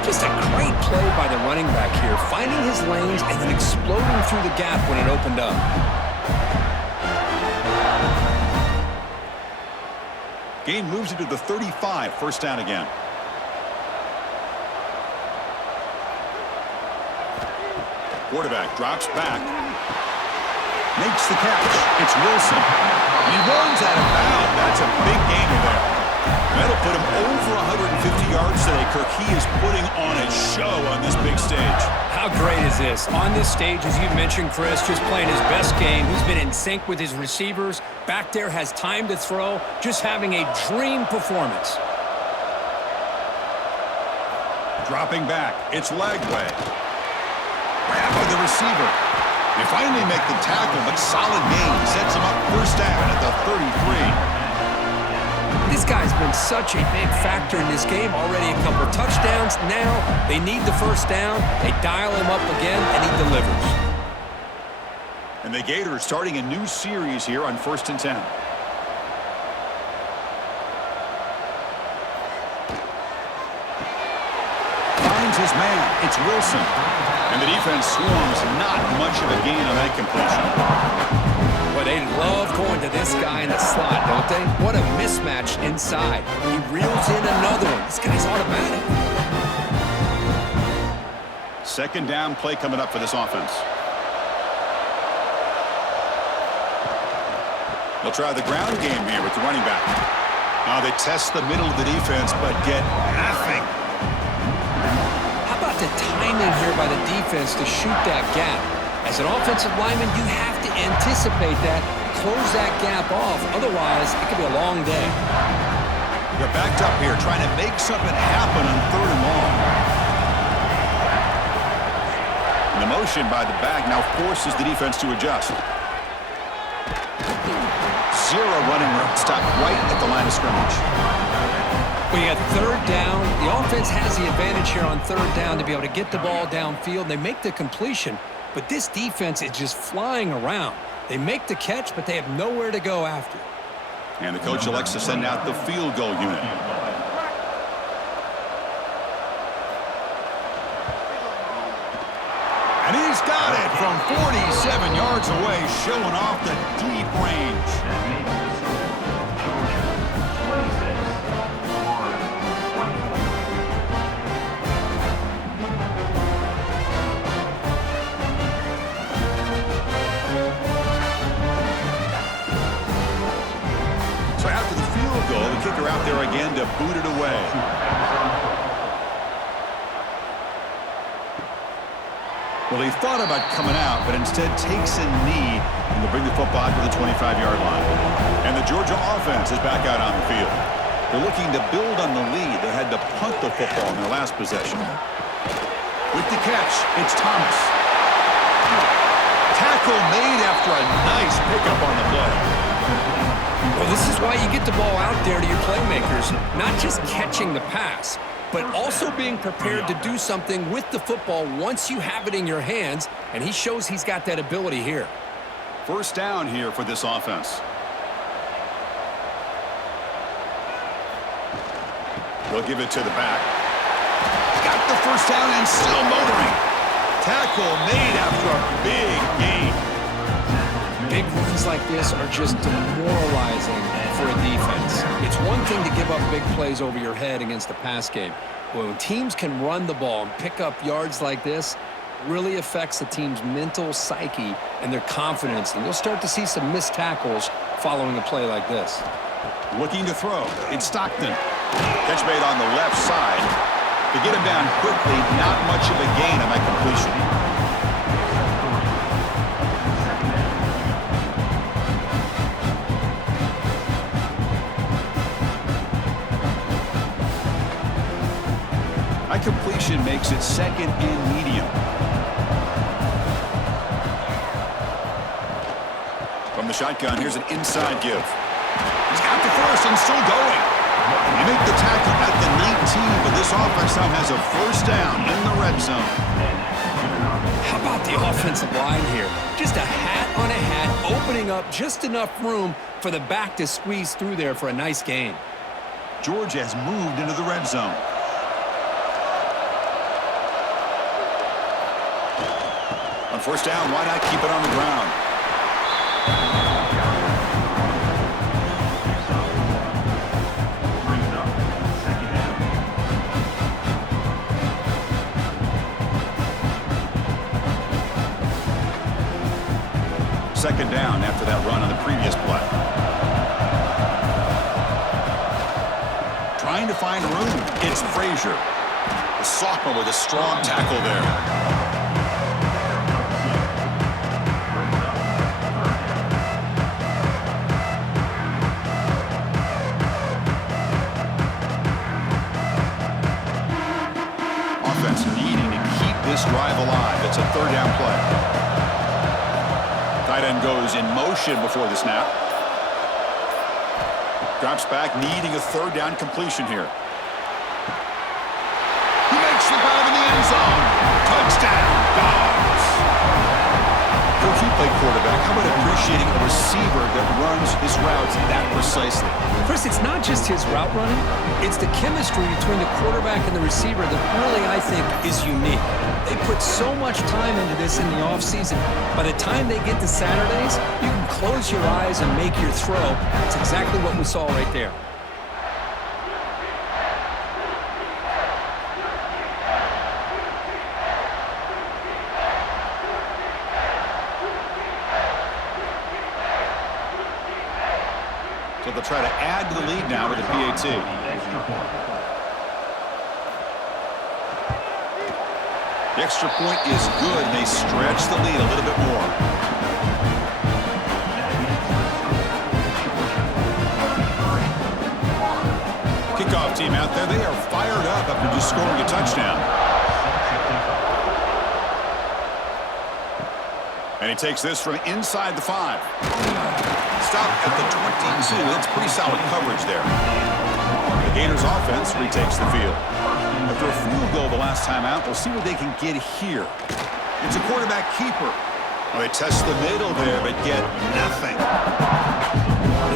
35. Just a great play by the running back here, finding his lanes and then exploding through the gap when it opened up. Gain moves into the 35, first down again. Quarterback drops back. Makes the catch. It's Wilson. He runs out of bounds. That's a big gainer there. That'll put him over 150 yards today, Kirk. He is putting on a show on this big stage. How great is this? On this stage, as you mentioned, Chris, just playing his best game. He's been in sync with his receivers. Back there, has time to throw. Just having a dream performance. Dropping back. It's Lagway. Grab by the receiver. They finally make the tackle, but solid gain sets him up first down at the 33. This guy's been such a big factor in this game. Already a couple touchdowns. Now they need the first down. They dial him up again, and he delivers. And the Gators starting a new series here on 1st and 10. Finds his man. It's Wilson. And the defense swarms. Not much of a gain on that completion. But they love going to this guy in the slot, don't they? What a mismatch inside. He reels in another one. This guy's automatic. Second down play coming up for this offense. They'll try the ground game here with the running back. Now they test the middle of the defense, but get nothing. How about the timing here by the defense to shoot that gap? As an offensive lineman, you have to anticipate that, close that gap off. Otherwise, it could be a long day. They're backed up here, trying to make something happen on third and long. And the motion by the back now forces the defense to adjust. Zero running room, stopped right at the line of scrimmage. When you got third down, the offense has the advantage here on third down to be able to get the ball downfield. They make the completion. But this defense is just flying around. They make the catch, but they have nowhere to go after. And the coach elects to send out the field goal unit. And he's got it from 47 yards away, showing off the deep range. The kicker out there again to boot it away. Well, he thought about coming out, but instead takes a knee and will bring the football to the 25-yard line. And the Georgia offense is back out on the field. They're looking to build on the lead. They had to punt the football in their last possession. With the catch, it's Thomas. Tackle made after a nice pickup on the play. Well, this is why you get the ball out there to your playmakers, not just catching the pass, but also being prepared to do something with the football once you have it in your hands, and he shows he's got that ability here. First down here for this offense. They'll give it to the back. Got the first down and still motoring. Tackle made after a big gain. Big runs like this are just demoralizing for a defense. It's one thing to give up big plays over your head against the pass game. But when teams can run the ball and pick up yards like this, it really affects the team's mental psyche and their confidence. And you'll start to see some missed tackles following a play like this. Looking to throw. It's Stockton. Catch made on the left side. To get him down quickly, not much of a gain on that completion. That completion makes it second and medium. From the shotgun, here's an inside give. He's got the first and still going. You make the tackle at the 19, but this offense now has a first down in the red zone. How about the offensive line here? Just a hat on a hat, opening up just enough room for the back to squeeze through there for a nice gain. Georgia has moved into the red zone. On first down, why not keep it on the ground? Second down after that run on the previous play. Trying to find room. It's Frazier. The sophomore with a strong tackle there. Offense needing to keep this drive alive. It's a third down play. Tight end goes in motion before the snap. Drops back, needing a third down completion here. He makes the grab in the end zone. Touchdown, Dogs. Coach, you play quarterback. How about appreciating a receiver that runs his routes that precisely? Chris, it's not just his route running. It's the chemistry between the quarterback and the receiver that really, I think, is unique. They put so much time into this in the offseason. By the time they get to Saturdays, you can close your eyes and make your throw. That's exactly what we saw right there. So they'll try to add to the lead now with the PAT. The extra point is good. They stretch the lead a little bit more. Kickoff team out there. They are fired up after just scoring a touchdown. And he takes this from inside the 5. Stop at the 22. That's pretty solid coverage there. The Gators offense retakes the field. After a field goal the last time out, we'll see what they can get here. It's a quarterback keeper. Well, they test the middle there, but get nothing.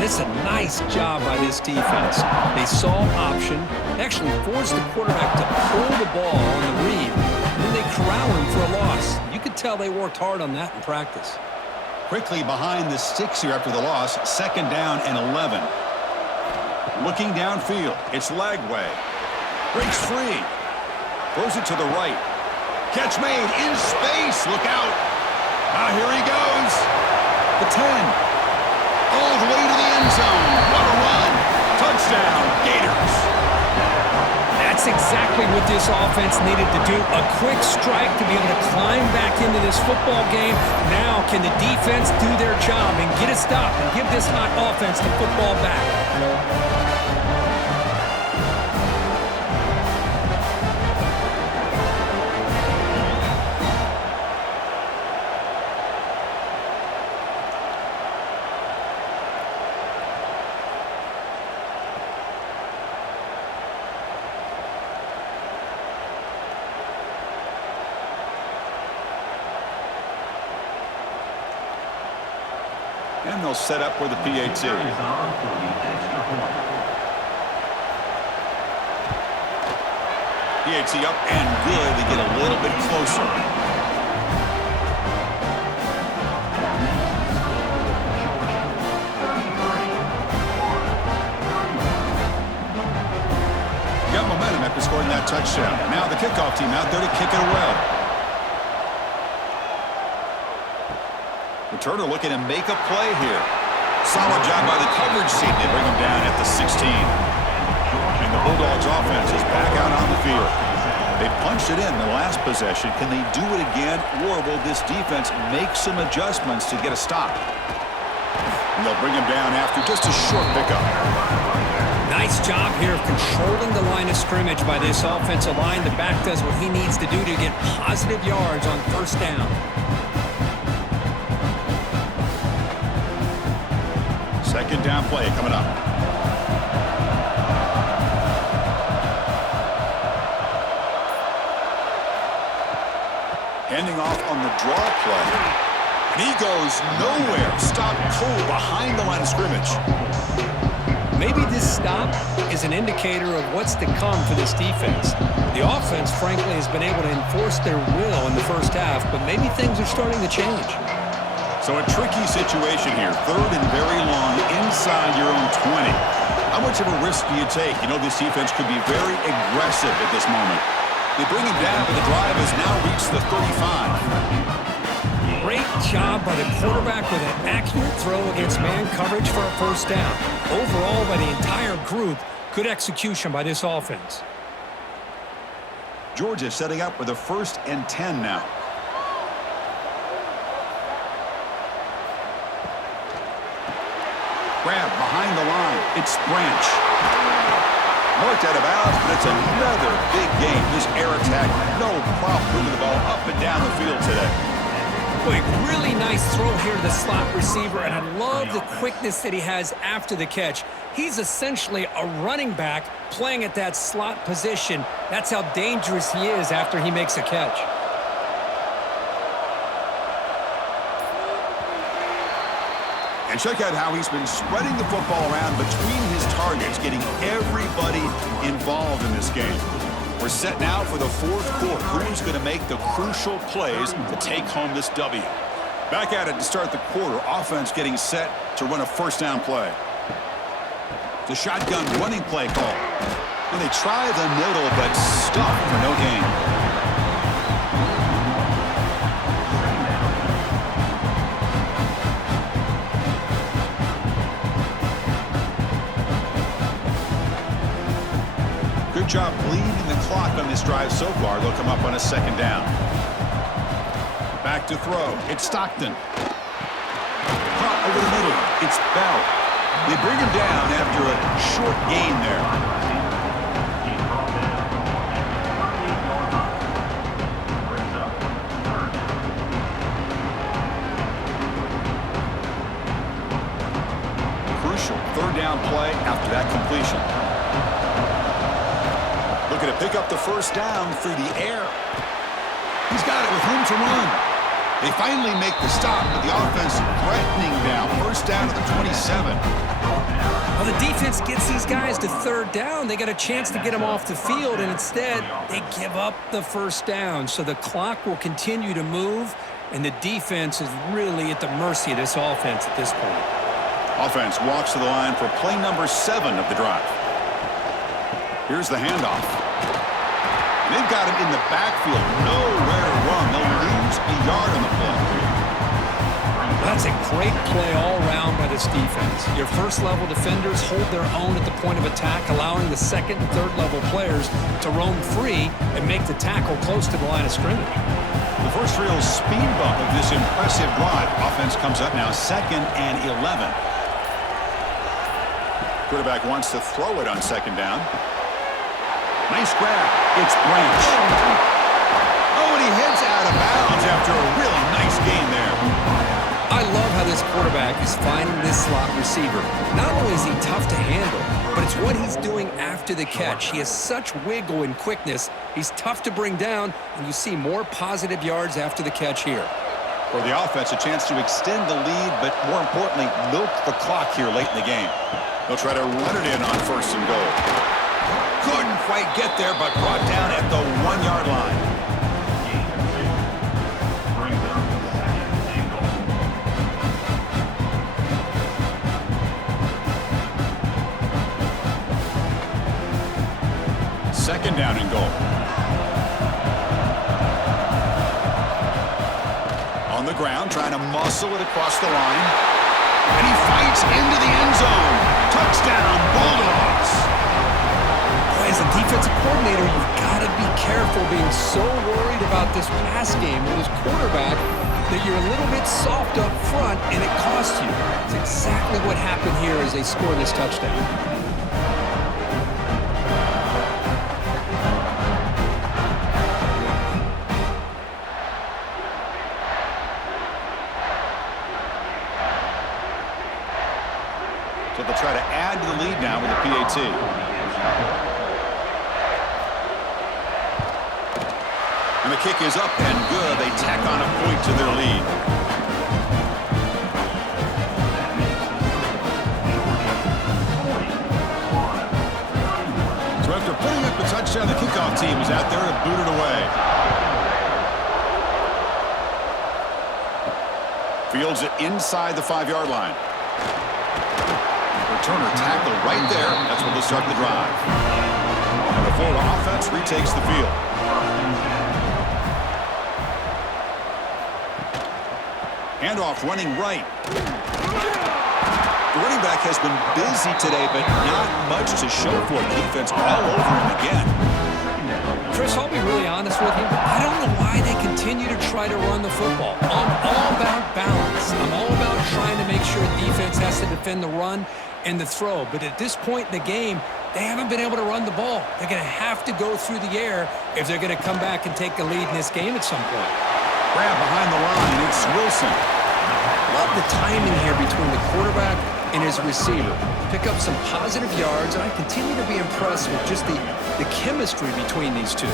It's a nice job by this defense. They saw option, actually forced the quarterback to pull the ball on the read, and then they corral him for a loss. You could tell they worked hard on that in practice. Quickly behind the sticks here after the loss. Second down and 11. Looking downfield. It's Lagway. Breaks free. Throws it to the right. Catch made in space. Look out. Here he goes. The 10. All the way to the end zone. What a run. Touchdown, Gators. That's exactly what this offense needed to do. A quick strike to be able to climb back into this football game. Now can the defense do their job and get a stop and give this hot offense the football back? And they'll set up for the PAT. PAT up and good. They get a little bit closer. Got momentum after scoring that touchdown. Now the kickoff team out there to kick it away. Returner looking to make a play here. Solid job by the coverage team. They bring him down at the 16. And the Bulldogs offense is back out on the field. They punched it in the last possession. Can they do it again, or will this defense make some adjustments to get a stop? And they'll bring him down after just a short pickup. Nice job here of controlling the line of scrimmage by this offensive line. The back does what he needs to do to get positive yards on first down. Second down play coming up. Handing off on the draw play. And he goes nowhere. Stop cold behind the line of scrimmage. Maybe this stop is an indicator of what's to come for this defense. The offense, frankly, has been able to enforce their will in the first half, but maybe things are starting to change. So a tricky situation here. Third and very long inside your own 20. How much of a risk do you take? You know, this defense could be very aggressive at this moment. They bring him down, but the drive has now reached the 35. Great job by the quarterback with an accurate throw against man coverage for a first down. Overall, by the entire group, good execution by this offense. Georgia setting up with a 1st and 10 now. Grab behind the line. It's Branch. Marked out of bounds, but it's another big game. This air attack, no problem moving the ball up and down the field today. Boy, really nice throw here to the slot receiver, and I love the quickness that he has after the catch. He's essentially a running back playing at that slot position. That's how dangerous he is after he makes a catch. And check out how he's been spreading the football around between his targets, getting everybody involved in this game. We're set now for the fourth quarter. Who's going to make the crucial plays to take home this W? Back at it to start the quarter. Offense getting set to run a first down play. The shotgun running play call. And they try the middle, but stop for no gain. Good job bleeding the clock on this drive so far. They'll come up on a second down. Back to throw. It's Stockton. Caught over the middle. It's Bell. They bring him down after a short gain there. Crucial third down play after that completion. Looking to pick up the first down through the air. He's got it with room to run. They finally make the stop, but the offense threatening down. First down to the 27. Well, the defense gets these guys to third down. They got a chance to get them off the field, and instead they give up the first down. So the clock will continue to move, and the defense is really at the mercy of this offense at this point. Offense walks to the line for play number 7 of the drive. Here's the handoff. They've got him in the backfield. Nowhere to run. They'll lose a yard on the play. That's a great play all around by this defense. Your first-level defenders hold their own at the point of attack, allowing the second and third-level players to roam free and make the tackle close to the line of scrimmage. The first real speed bump of this impressive drive. Offense comes up now 2nd and 11. Quarterback wants to throw it on second down. Nice grab. It's Branch. Oh, and he heads out of bounds after a really nice gain there. I love how this quarterback is finding this slot receiver. Not only is he tough to handle, but it's what he's doing after the catch. He has such wiggle and quickness. He's tough to bring down, and you see more positive yards after the catch here. For the offense, a chance to extend the lead, but more importantly, milk the clock here late in the game. They'll try to run it in on 1st and goal. Couldn't quite get there, but brought down at the 1-yard line. Brings up second and goal. 2nd down and goal. On the ground, trying to muscle it across the line. And he fights into the end zone. Touchdown, Bulldogs. As a defensive coordinator, you've got to be careful being so worried about this pass game with his quarterback that you're a little bit soft up front and it costs you. It's exactly what happened here as they scored this touchdown. So they'll try to add to the lead now with a PAT. And the kick is up and good. They tack on a point to their lead. So after putting up a touchdown, the kickoff team is out there to boot it away. Fields it inside the 5-yard line. Returner tackle right there. That's when they'll start the drive. And the Florida offense retakes the field. Handoff running right. The running back has been busy today, but not much to show for it. The defense all over him again. Chris, I'll be really honest with you. I don't know why they continue to try to run the football. I'm all about balance. I'm all about trying to make sure defense has to defend the run and the throw. But at this point in the game, they haven't been able to run the ball. They're going to have to go through the air if they're going to come back and take the lead in this game at some point. Grab behind the line. It's Wilson. Love the timing here between the quarterback and his receiver. Pick up some positive yards, and I continue to be impressed with just the chemistry between these two.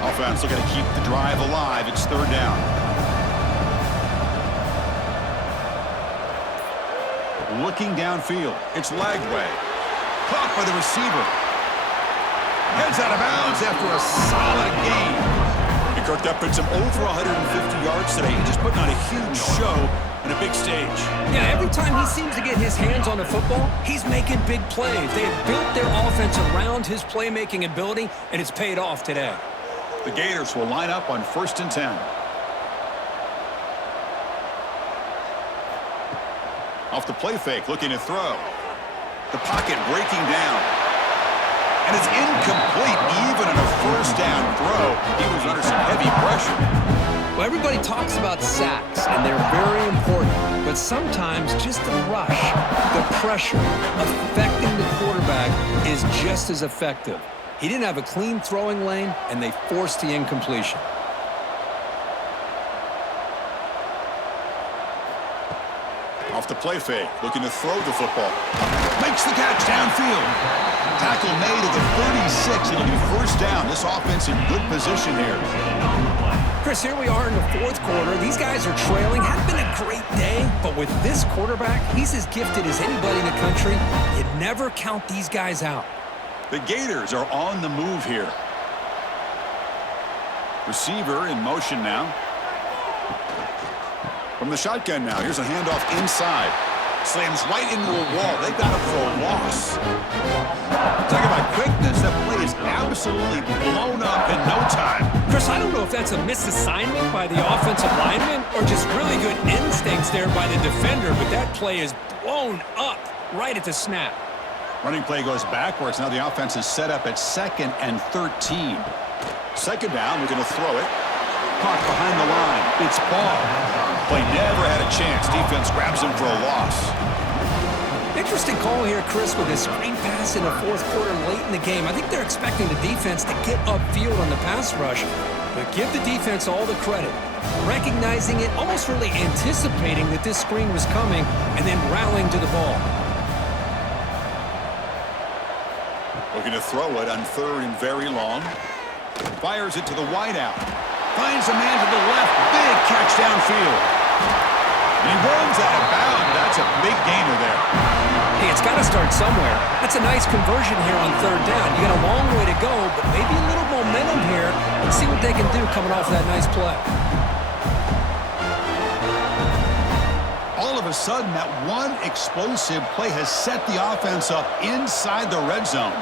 Offense looking to keep the drive alive. It's 3rd down. Looking downfield. It's Lagway. Caught by the receiver. Heads out of bounds after a solid game. He cooked up in some over 150 yards today. He's just putting on a huge show in a big stage. Yeah, every time he seems to get his hands on the football, he's making big plays. They have built their offense around his playmaking ability, and it's paid off today. The Gators will line up on 1st and 10. Off the play fake, looking to throw. The pocket breaking down. And it's incomplete, even in a 1st down throw. He was under some heavy pressure. Well, everybody talks about sacks, and they're very important. But sometimes just the rush, the pressure, affecting the quarterback is just as effective. He didn't have a clean throwing lane, and they forced the incompletion. Off the play fake, looking to throw the football. Makes the catch downfield. Tackle made at the 36. It'll be 1st down. This offense in good position here. Chris, here we are in the 4th quarter. These guys are trailing. Hasn't been a great day, but with this quarterback, he's as gifted as anybody in the country. You never count these guys out. The Gators are on the move here. Receiver in motion now. From the shotgun now. Here's a handoff inside. Slams right into a wall. They've got him for a loss. Talk about quickness. That play is absolutely blown up in no time. Chris, I don't know if that's a misassignment by the offensive lineman or just really good instincts there by the defender, but that play is blown up right at the snap. Running play goes backwards. Now the offense is set up at 2nd and 13. 2nd down. We're going to throw it. Caught behind the line. It's Ball. Play never had a chance. Defense grabs him for a loss. Interesting call here, Chris, with a screen pass in the 4th quarter late in the game. I think they're expecting the defense to get upfield on the pass rush, but give the defense all the credit. Recognizing it, almost really anticipating that this screen was coming, and then rallying to the ball. Looking to throw it on 3rd and very long. Fires it to the wideout. Finds a man to the left. Big catch downfield. And he runs out of bounds. That's a big gainer there. Hey, it's got to start somewhere. That's a nice conversion here on third down. You got a long way to go, but maybe a little momentum here. Let's see what they can do coming off that nice play. All of a sudden, that one explosive play has set the offense up inside the red zone.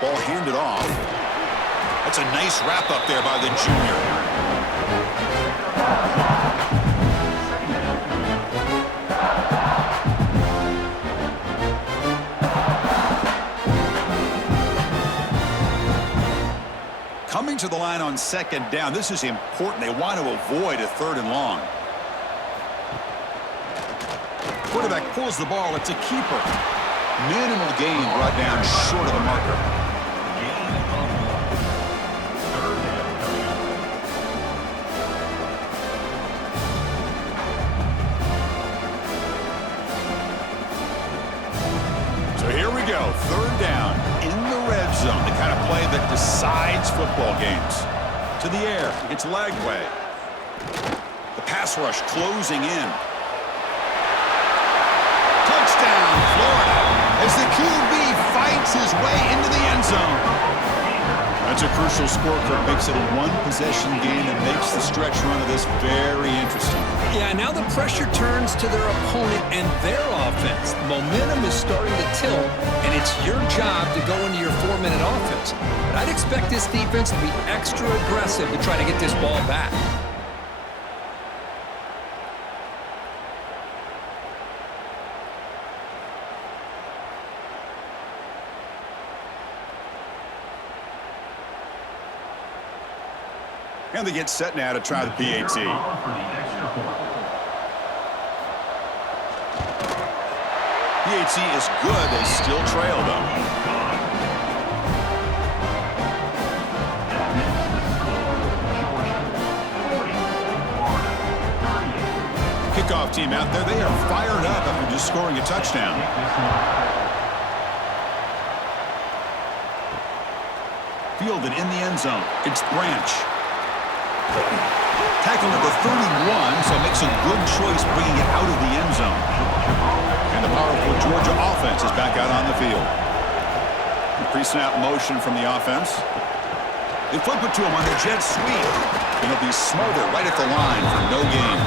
Ball handed off. That's a nice wrap up there by the junior. Coming to the line on second down. This is important. They want to avoid a third and long. Quarterback pulls the ball. It's a keeper. Minimal gain brought down short of the marker. So here we go. Third down in the red zone. The kind of play that decides football games. To the air. It's leg way. The pass rush closing in. Touchdown, Florida, as the QB fights his way into the end zone. That's a crucial score. Makes it a one-possession game and makes the stretch run of this very interesting. Yeah, now the pressure turns to their opponent and their offense. Momentum is starting to tilt, and it's your job to go into your 4-minute offense. But I'd expect this defense to be extra aggressive to try to get this ball back. And they get set now to try the PAT. PAT is good. They still trail, though. Kickoff team out there. They are fired up after just scoring a touchdown. Fielded in the end zone. It's Branch. Tackle number 31, so makes a good choice bringing it out of the end zone. And the powerful Georgia offense is back out on the field. Pre-snap motion from the offense. They flip it to him on the jet sweep. And he'll be smothered right at the line for no gain.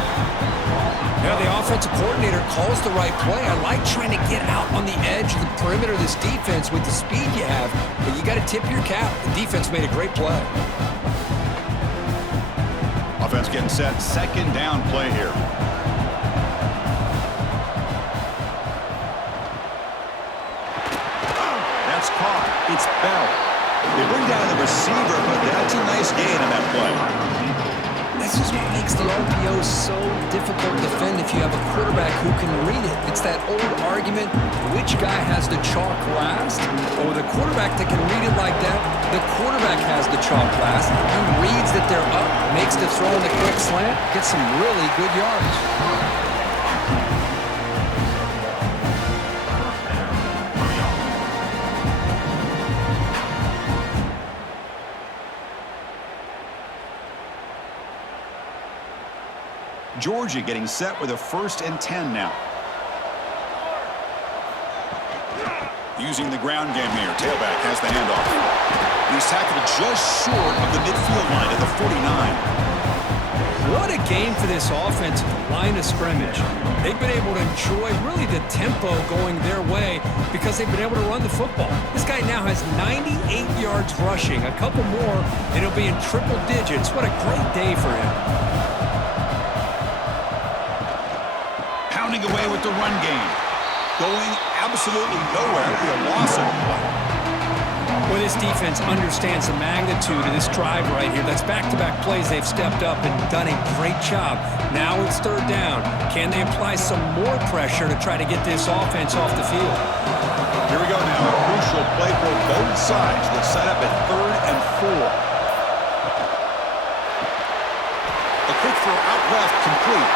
Yeah, the offensive coordinator calls the right play. I like trying to get out on the edge of the perimeter of this defense with the speed you have, but you got to tip your cap. The defense made a great play. Offense getting set. Second down play here. That's caught. It's Bell. They bring down the receiver, but that's a nice gain on that play. This is what makes the RPO so difficult to defend if you have a quarterback who can read it. It's that old argument, which guy has the chalk last? Or the quarterback that can read it like that, the quarterback has the chalk last. He reads that they're up, makes the throw in the quick slant, gets some really good yards. Georgia getting set with a 1st and 10 now. Using the ground game here. Tailback has the handoff. He's tackled just short of the midfield line at the 49. What a game for this offense at the line of scrimmage. They've been able to enjoy really the tempo going their way because they've been able to run the football. This guy now has 98 yards rushing. A couple more, and he'll be in triple digits. What a great day for him. Pounding away with the run game. Going absolutely nowhere. It'll be a loss of play. Well, this defense understands the magnitude of this drive right here. That's back-to-back plays. They've stepped up and done a great job. Now it's third down. Can they apply some more pressure to try to get this offense off the field? Here we go now. A crucial play for both sides. They'll set up at 3rd and 4. A quick throw out left, complete.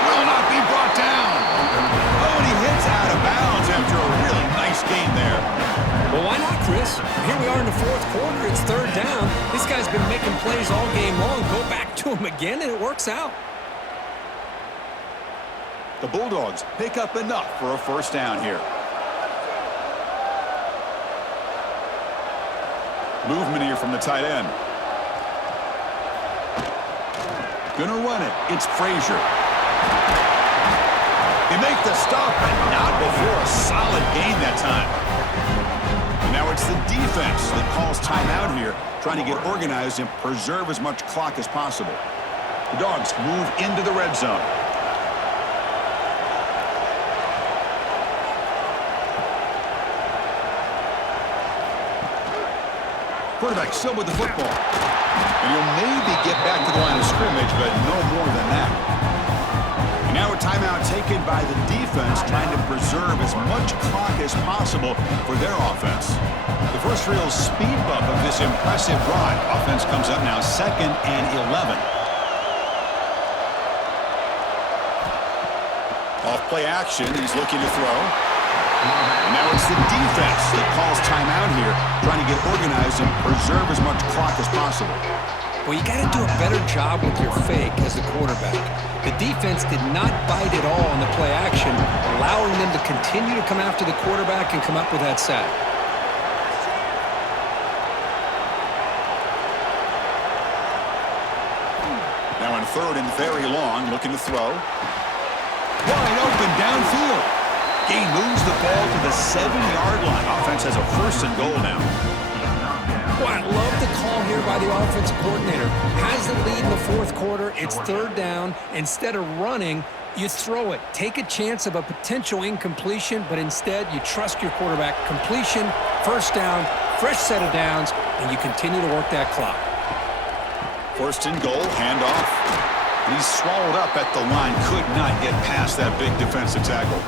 Will not be brought down. Oh, and he hits out of bounds after a really nice gain there. Well, why not, Chris? Here we are in the 4th quarter. It's third down. This guy's been making plays all game long. Go back to him again, and it works out. The Bulldogs pick up enough for a first down here. Movement here from the tight end. Gonna run it. It's Frazier. They make the stop, but not before a solid gain that time. And now it's the defense that calls timeout here, trying to get organized and preserve as much clock as possible. The Dogs move into the red zone. Quarterback still with the football. And he'll maybe get back to the line of scrimmage, but no more than that. And now a timeout taken by the defense, trying to preserve as much clock as possible for their offense. The first real speed bump of this impressive drive. Offense comes up now 2nd and 11. Off play action, he's looking to throw. And now it's the defense that calls timeout here, trying to get organized and preserve as much clock as possible. Well, you got to do a better job with your fake as the quarterback. The defense did not bite at all on the play action, allowing them to continue to come after the quarterback and come up with that sack. Now on 3rd and very long, looking to throw. Wide open downfield. He moves the ball to the 7-yard line. Offense has a 1st and goal now. Well, I love the call here by the offensive coordinator. Has the lead in the 4th quarter. It's 3rd down. Instead of running, you throw it. Take a chance of a potential incompletion, but instead you trust your quarterback. Completion, 1st down, fresh set of downs, and you continue to work that clock. 1st and goal, handoff. And he's swallowed up at the line. Could not get past that big defensive tackle.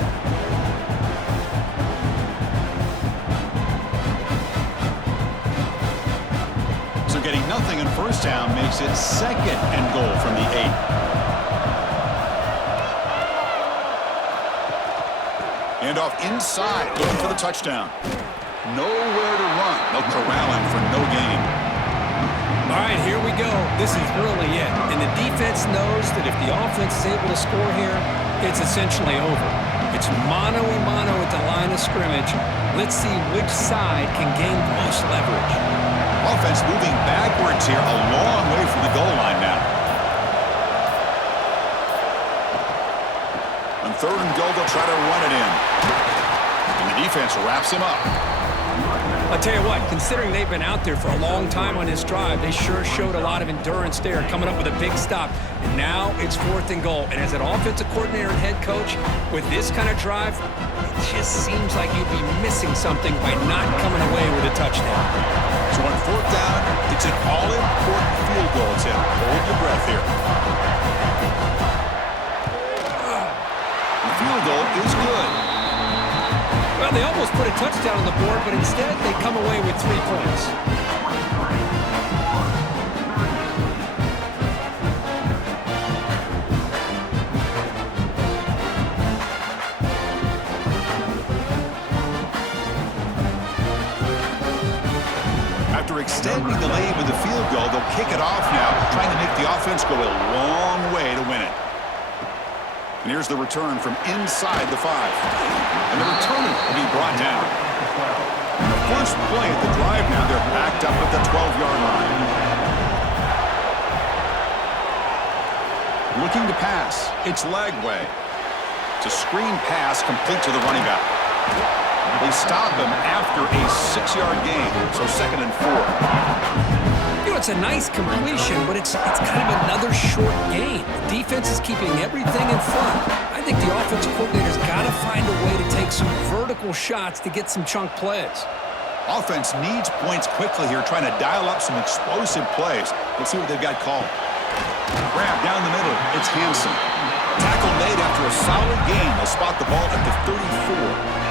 Getting nothing in 1st down makes it 2nd and goal from the 8. And off inside, looking for the touchdown. Nowhere to run. They'll corral him for no gain. All right, here we go. This is really it. And the defense knows that if the offense is able to score here, it's essentially over. It's mano-a-mano at the line of scrimmage. Let's see which side can gain the most leverage. Offense moving backwards here, a long way from the goal line now. On 3rd and goal, they'll try to run it in. And the defense wraps him up. I'll tell you what, considering they've been out there for a long time on this drive, they sure showed a lot of endurance there, coming up with a big stop. And now it's 4th and goal. And as an offensive coordinator and head coach, with this kind of drive, it just seems like you'd be missing something by not coming away with a touchdown. So on 4th down, it's an all-important field goal, Tim. Hold your breath here. The field goal is good. Well, they almost put a touchdown on the board, but instead they come away with 3 points. After extending the lead with the field goal, they'll kick it off now, trying to make the offense go a long way to win it. And here's the return from inside the 5. And the returner will be brought down. The first play at the drive now, they're backed up at the 12-yard line. Looking to pass. It's Lagway. It's a screen pass complete to the running back. They stop him after a 6-yard gain, so 2nd and 4. You know, it's a nice completion, but it's kind of another short game. The defense is keeping everything in front. I think the offensive coordinator's got to find a way to take some vertical shots to get some chunk plays. Offense needs points quickly here, trying to dial up some explosive plays. Let's see what they've got called. Grab down the middle. It's Hansen. Tackle made after a solid gain. They'll spot the ball at the 34.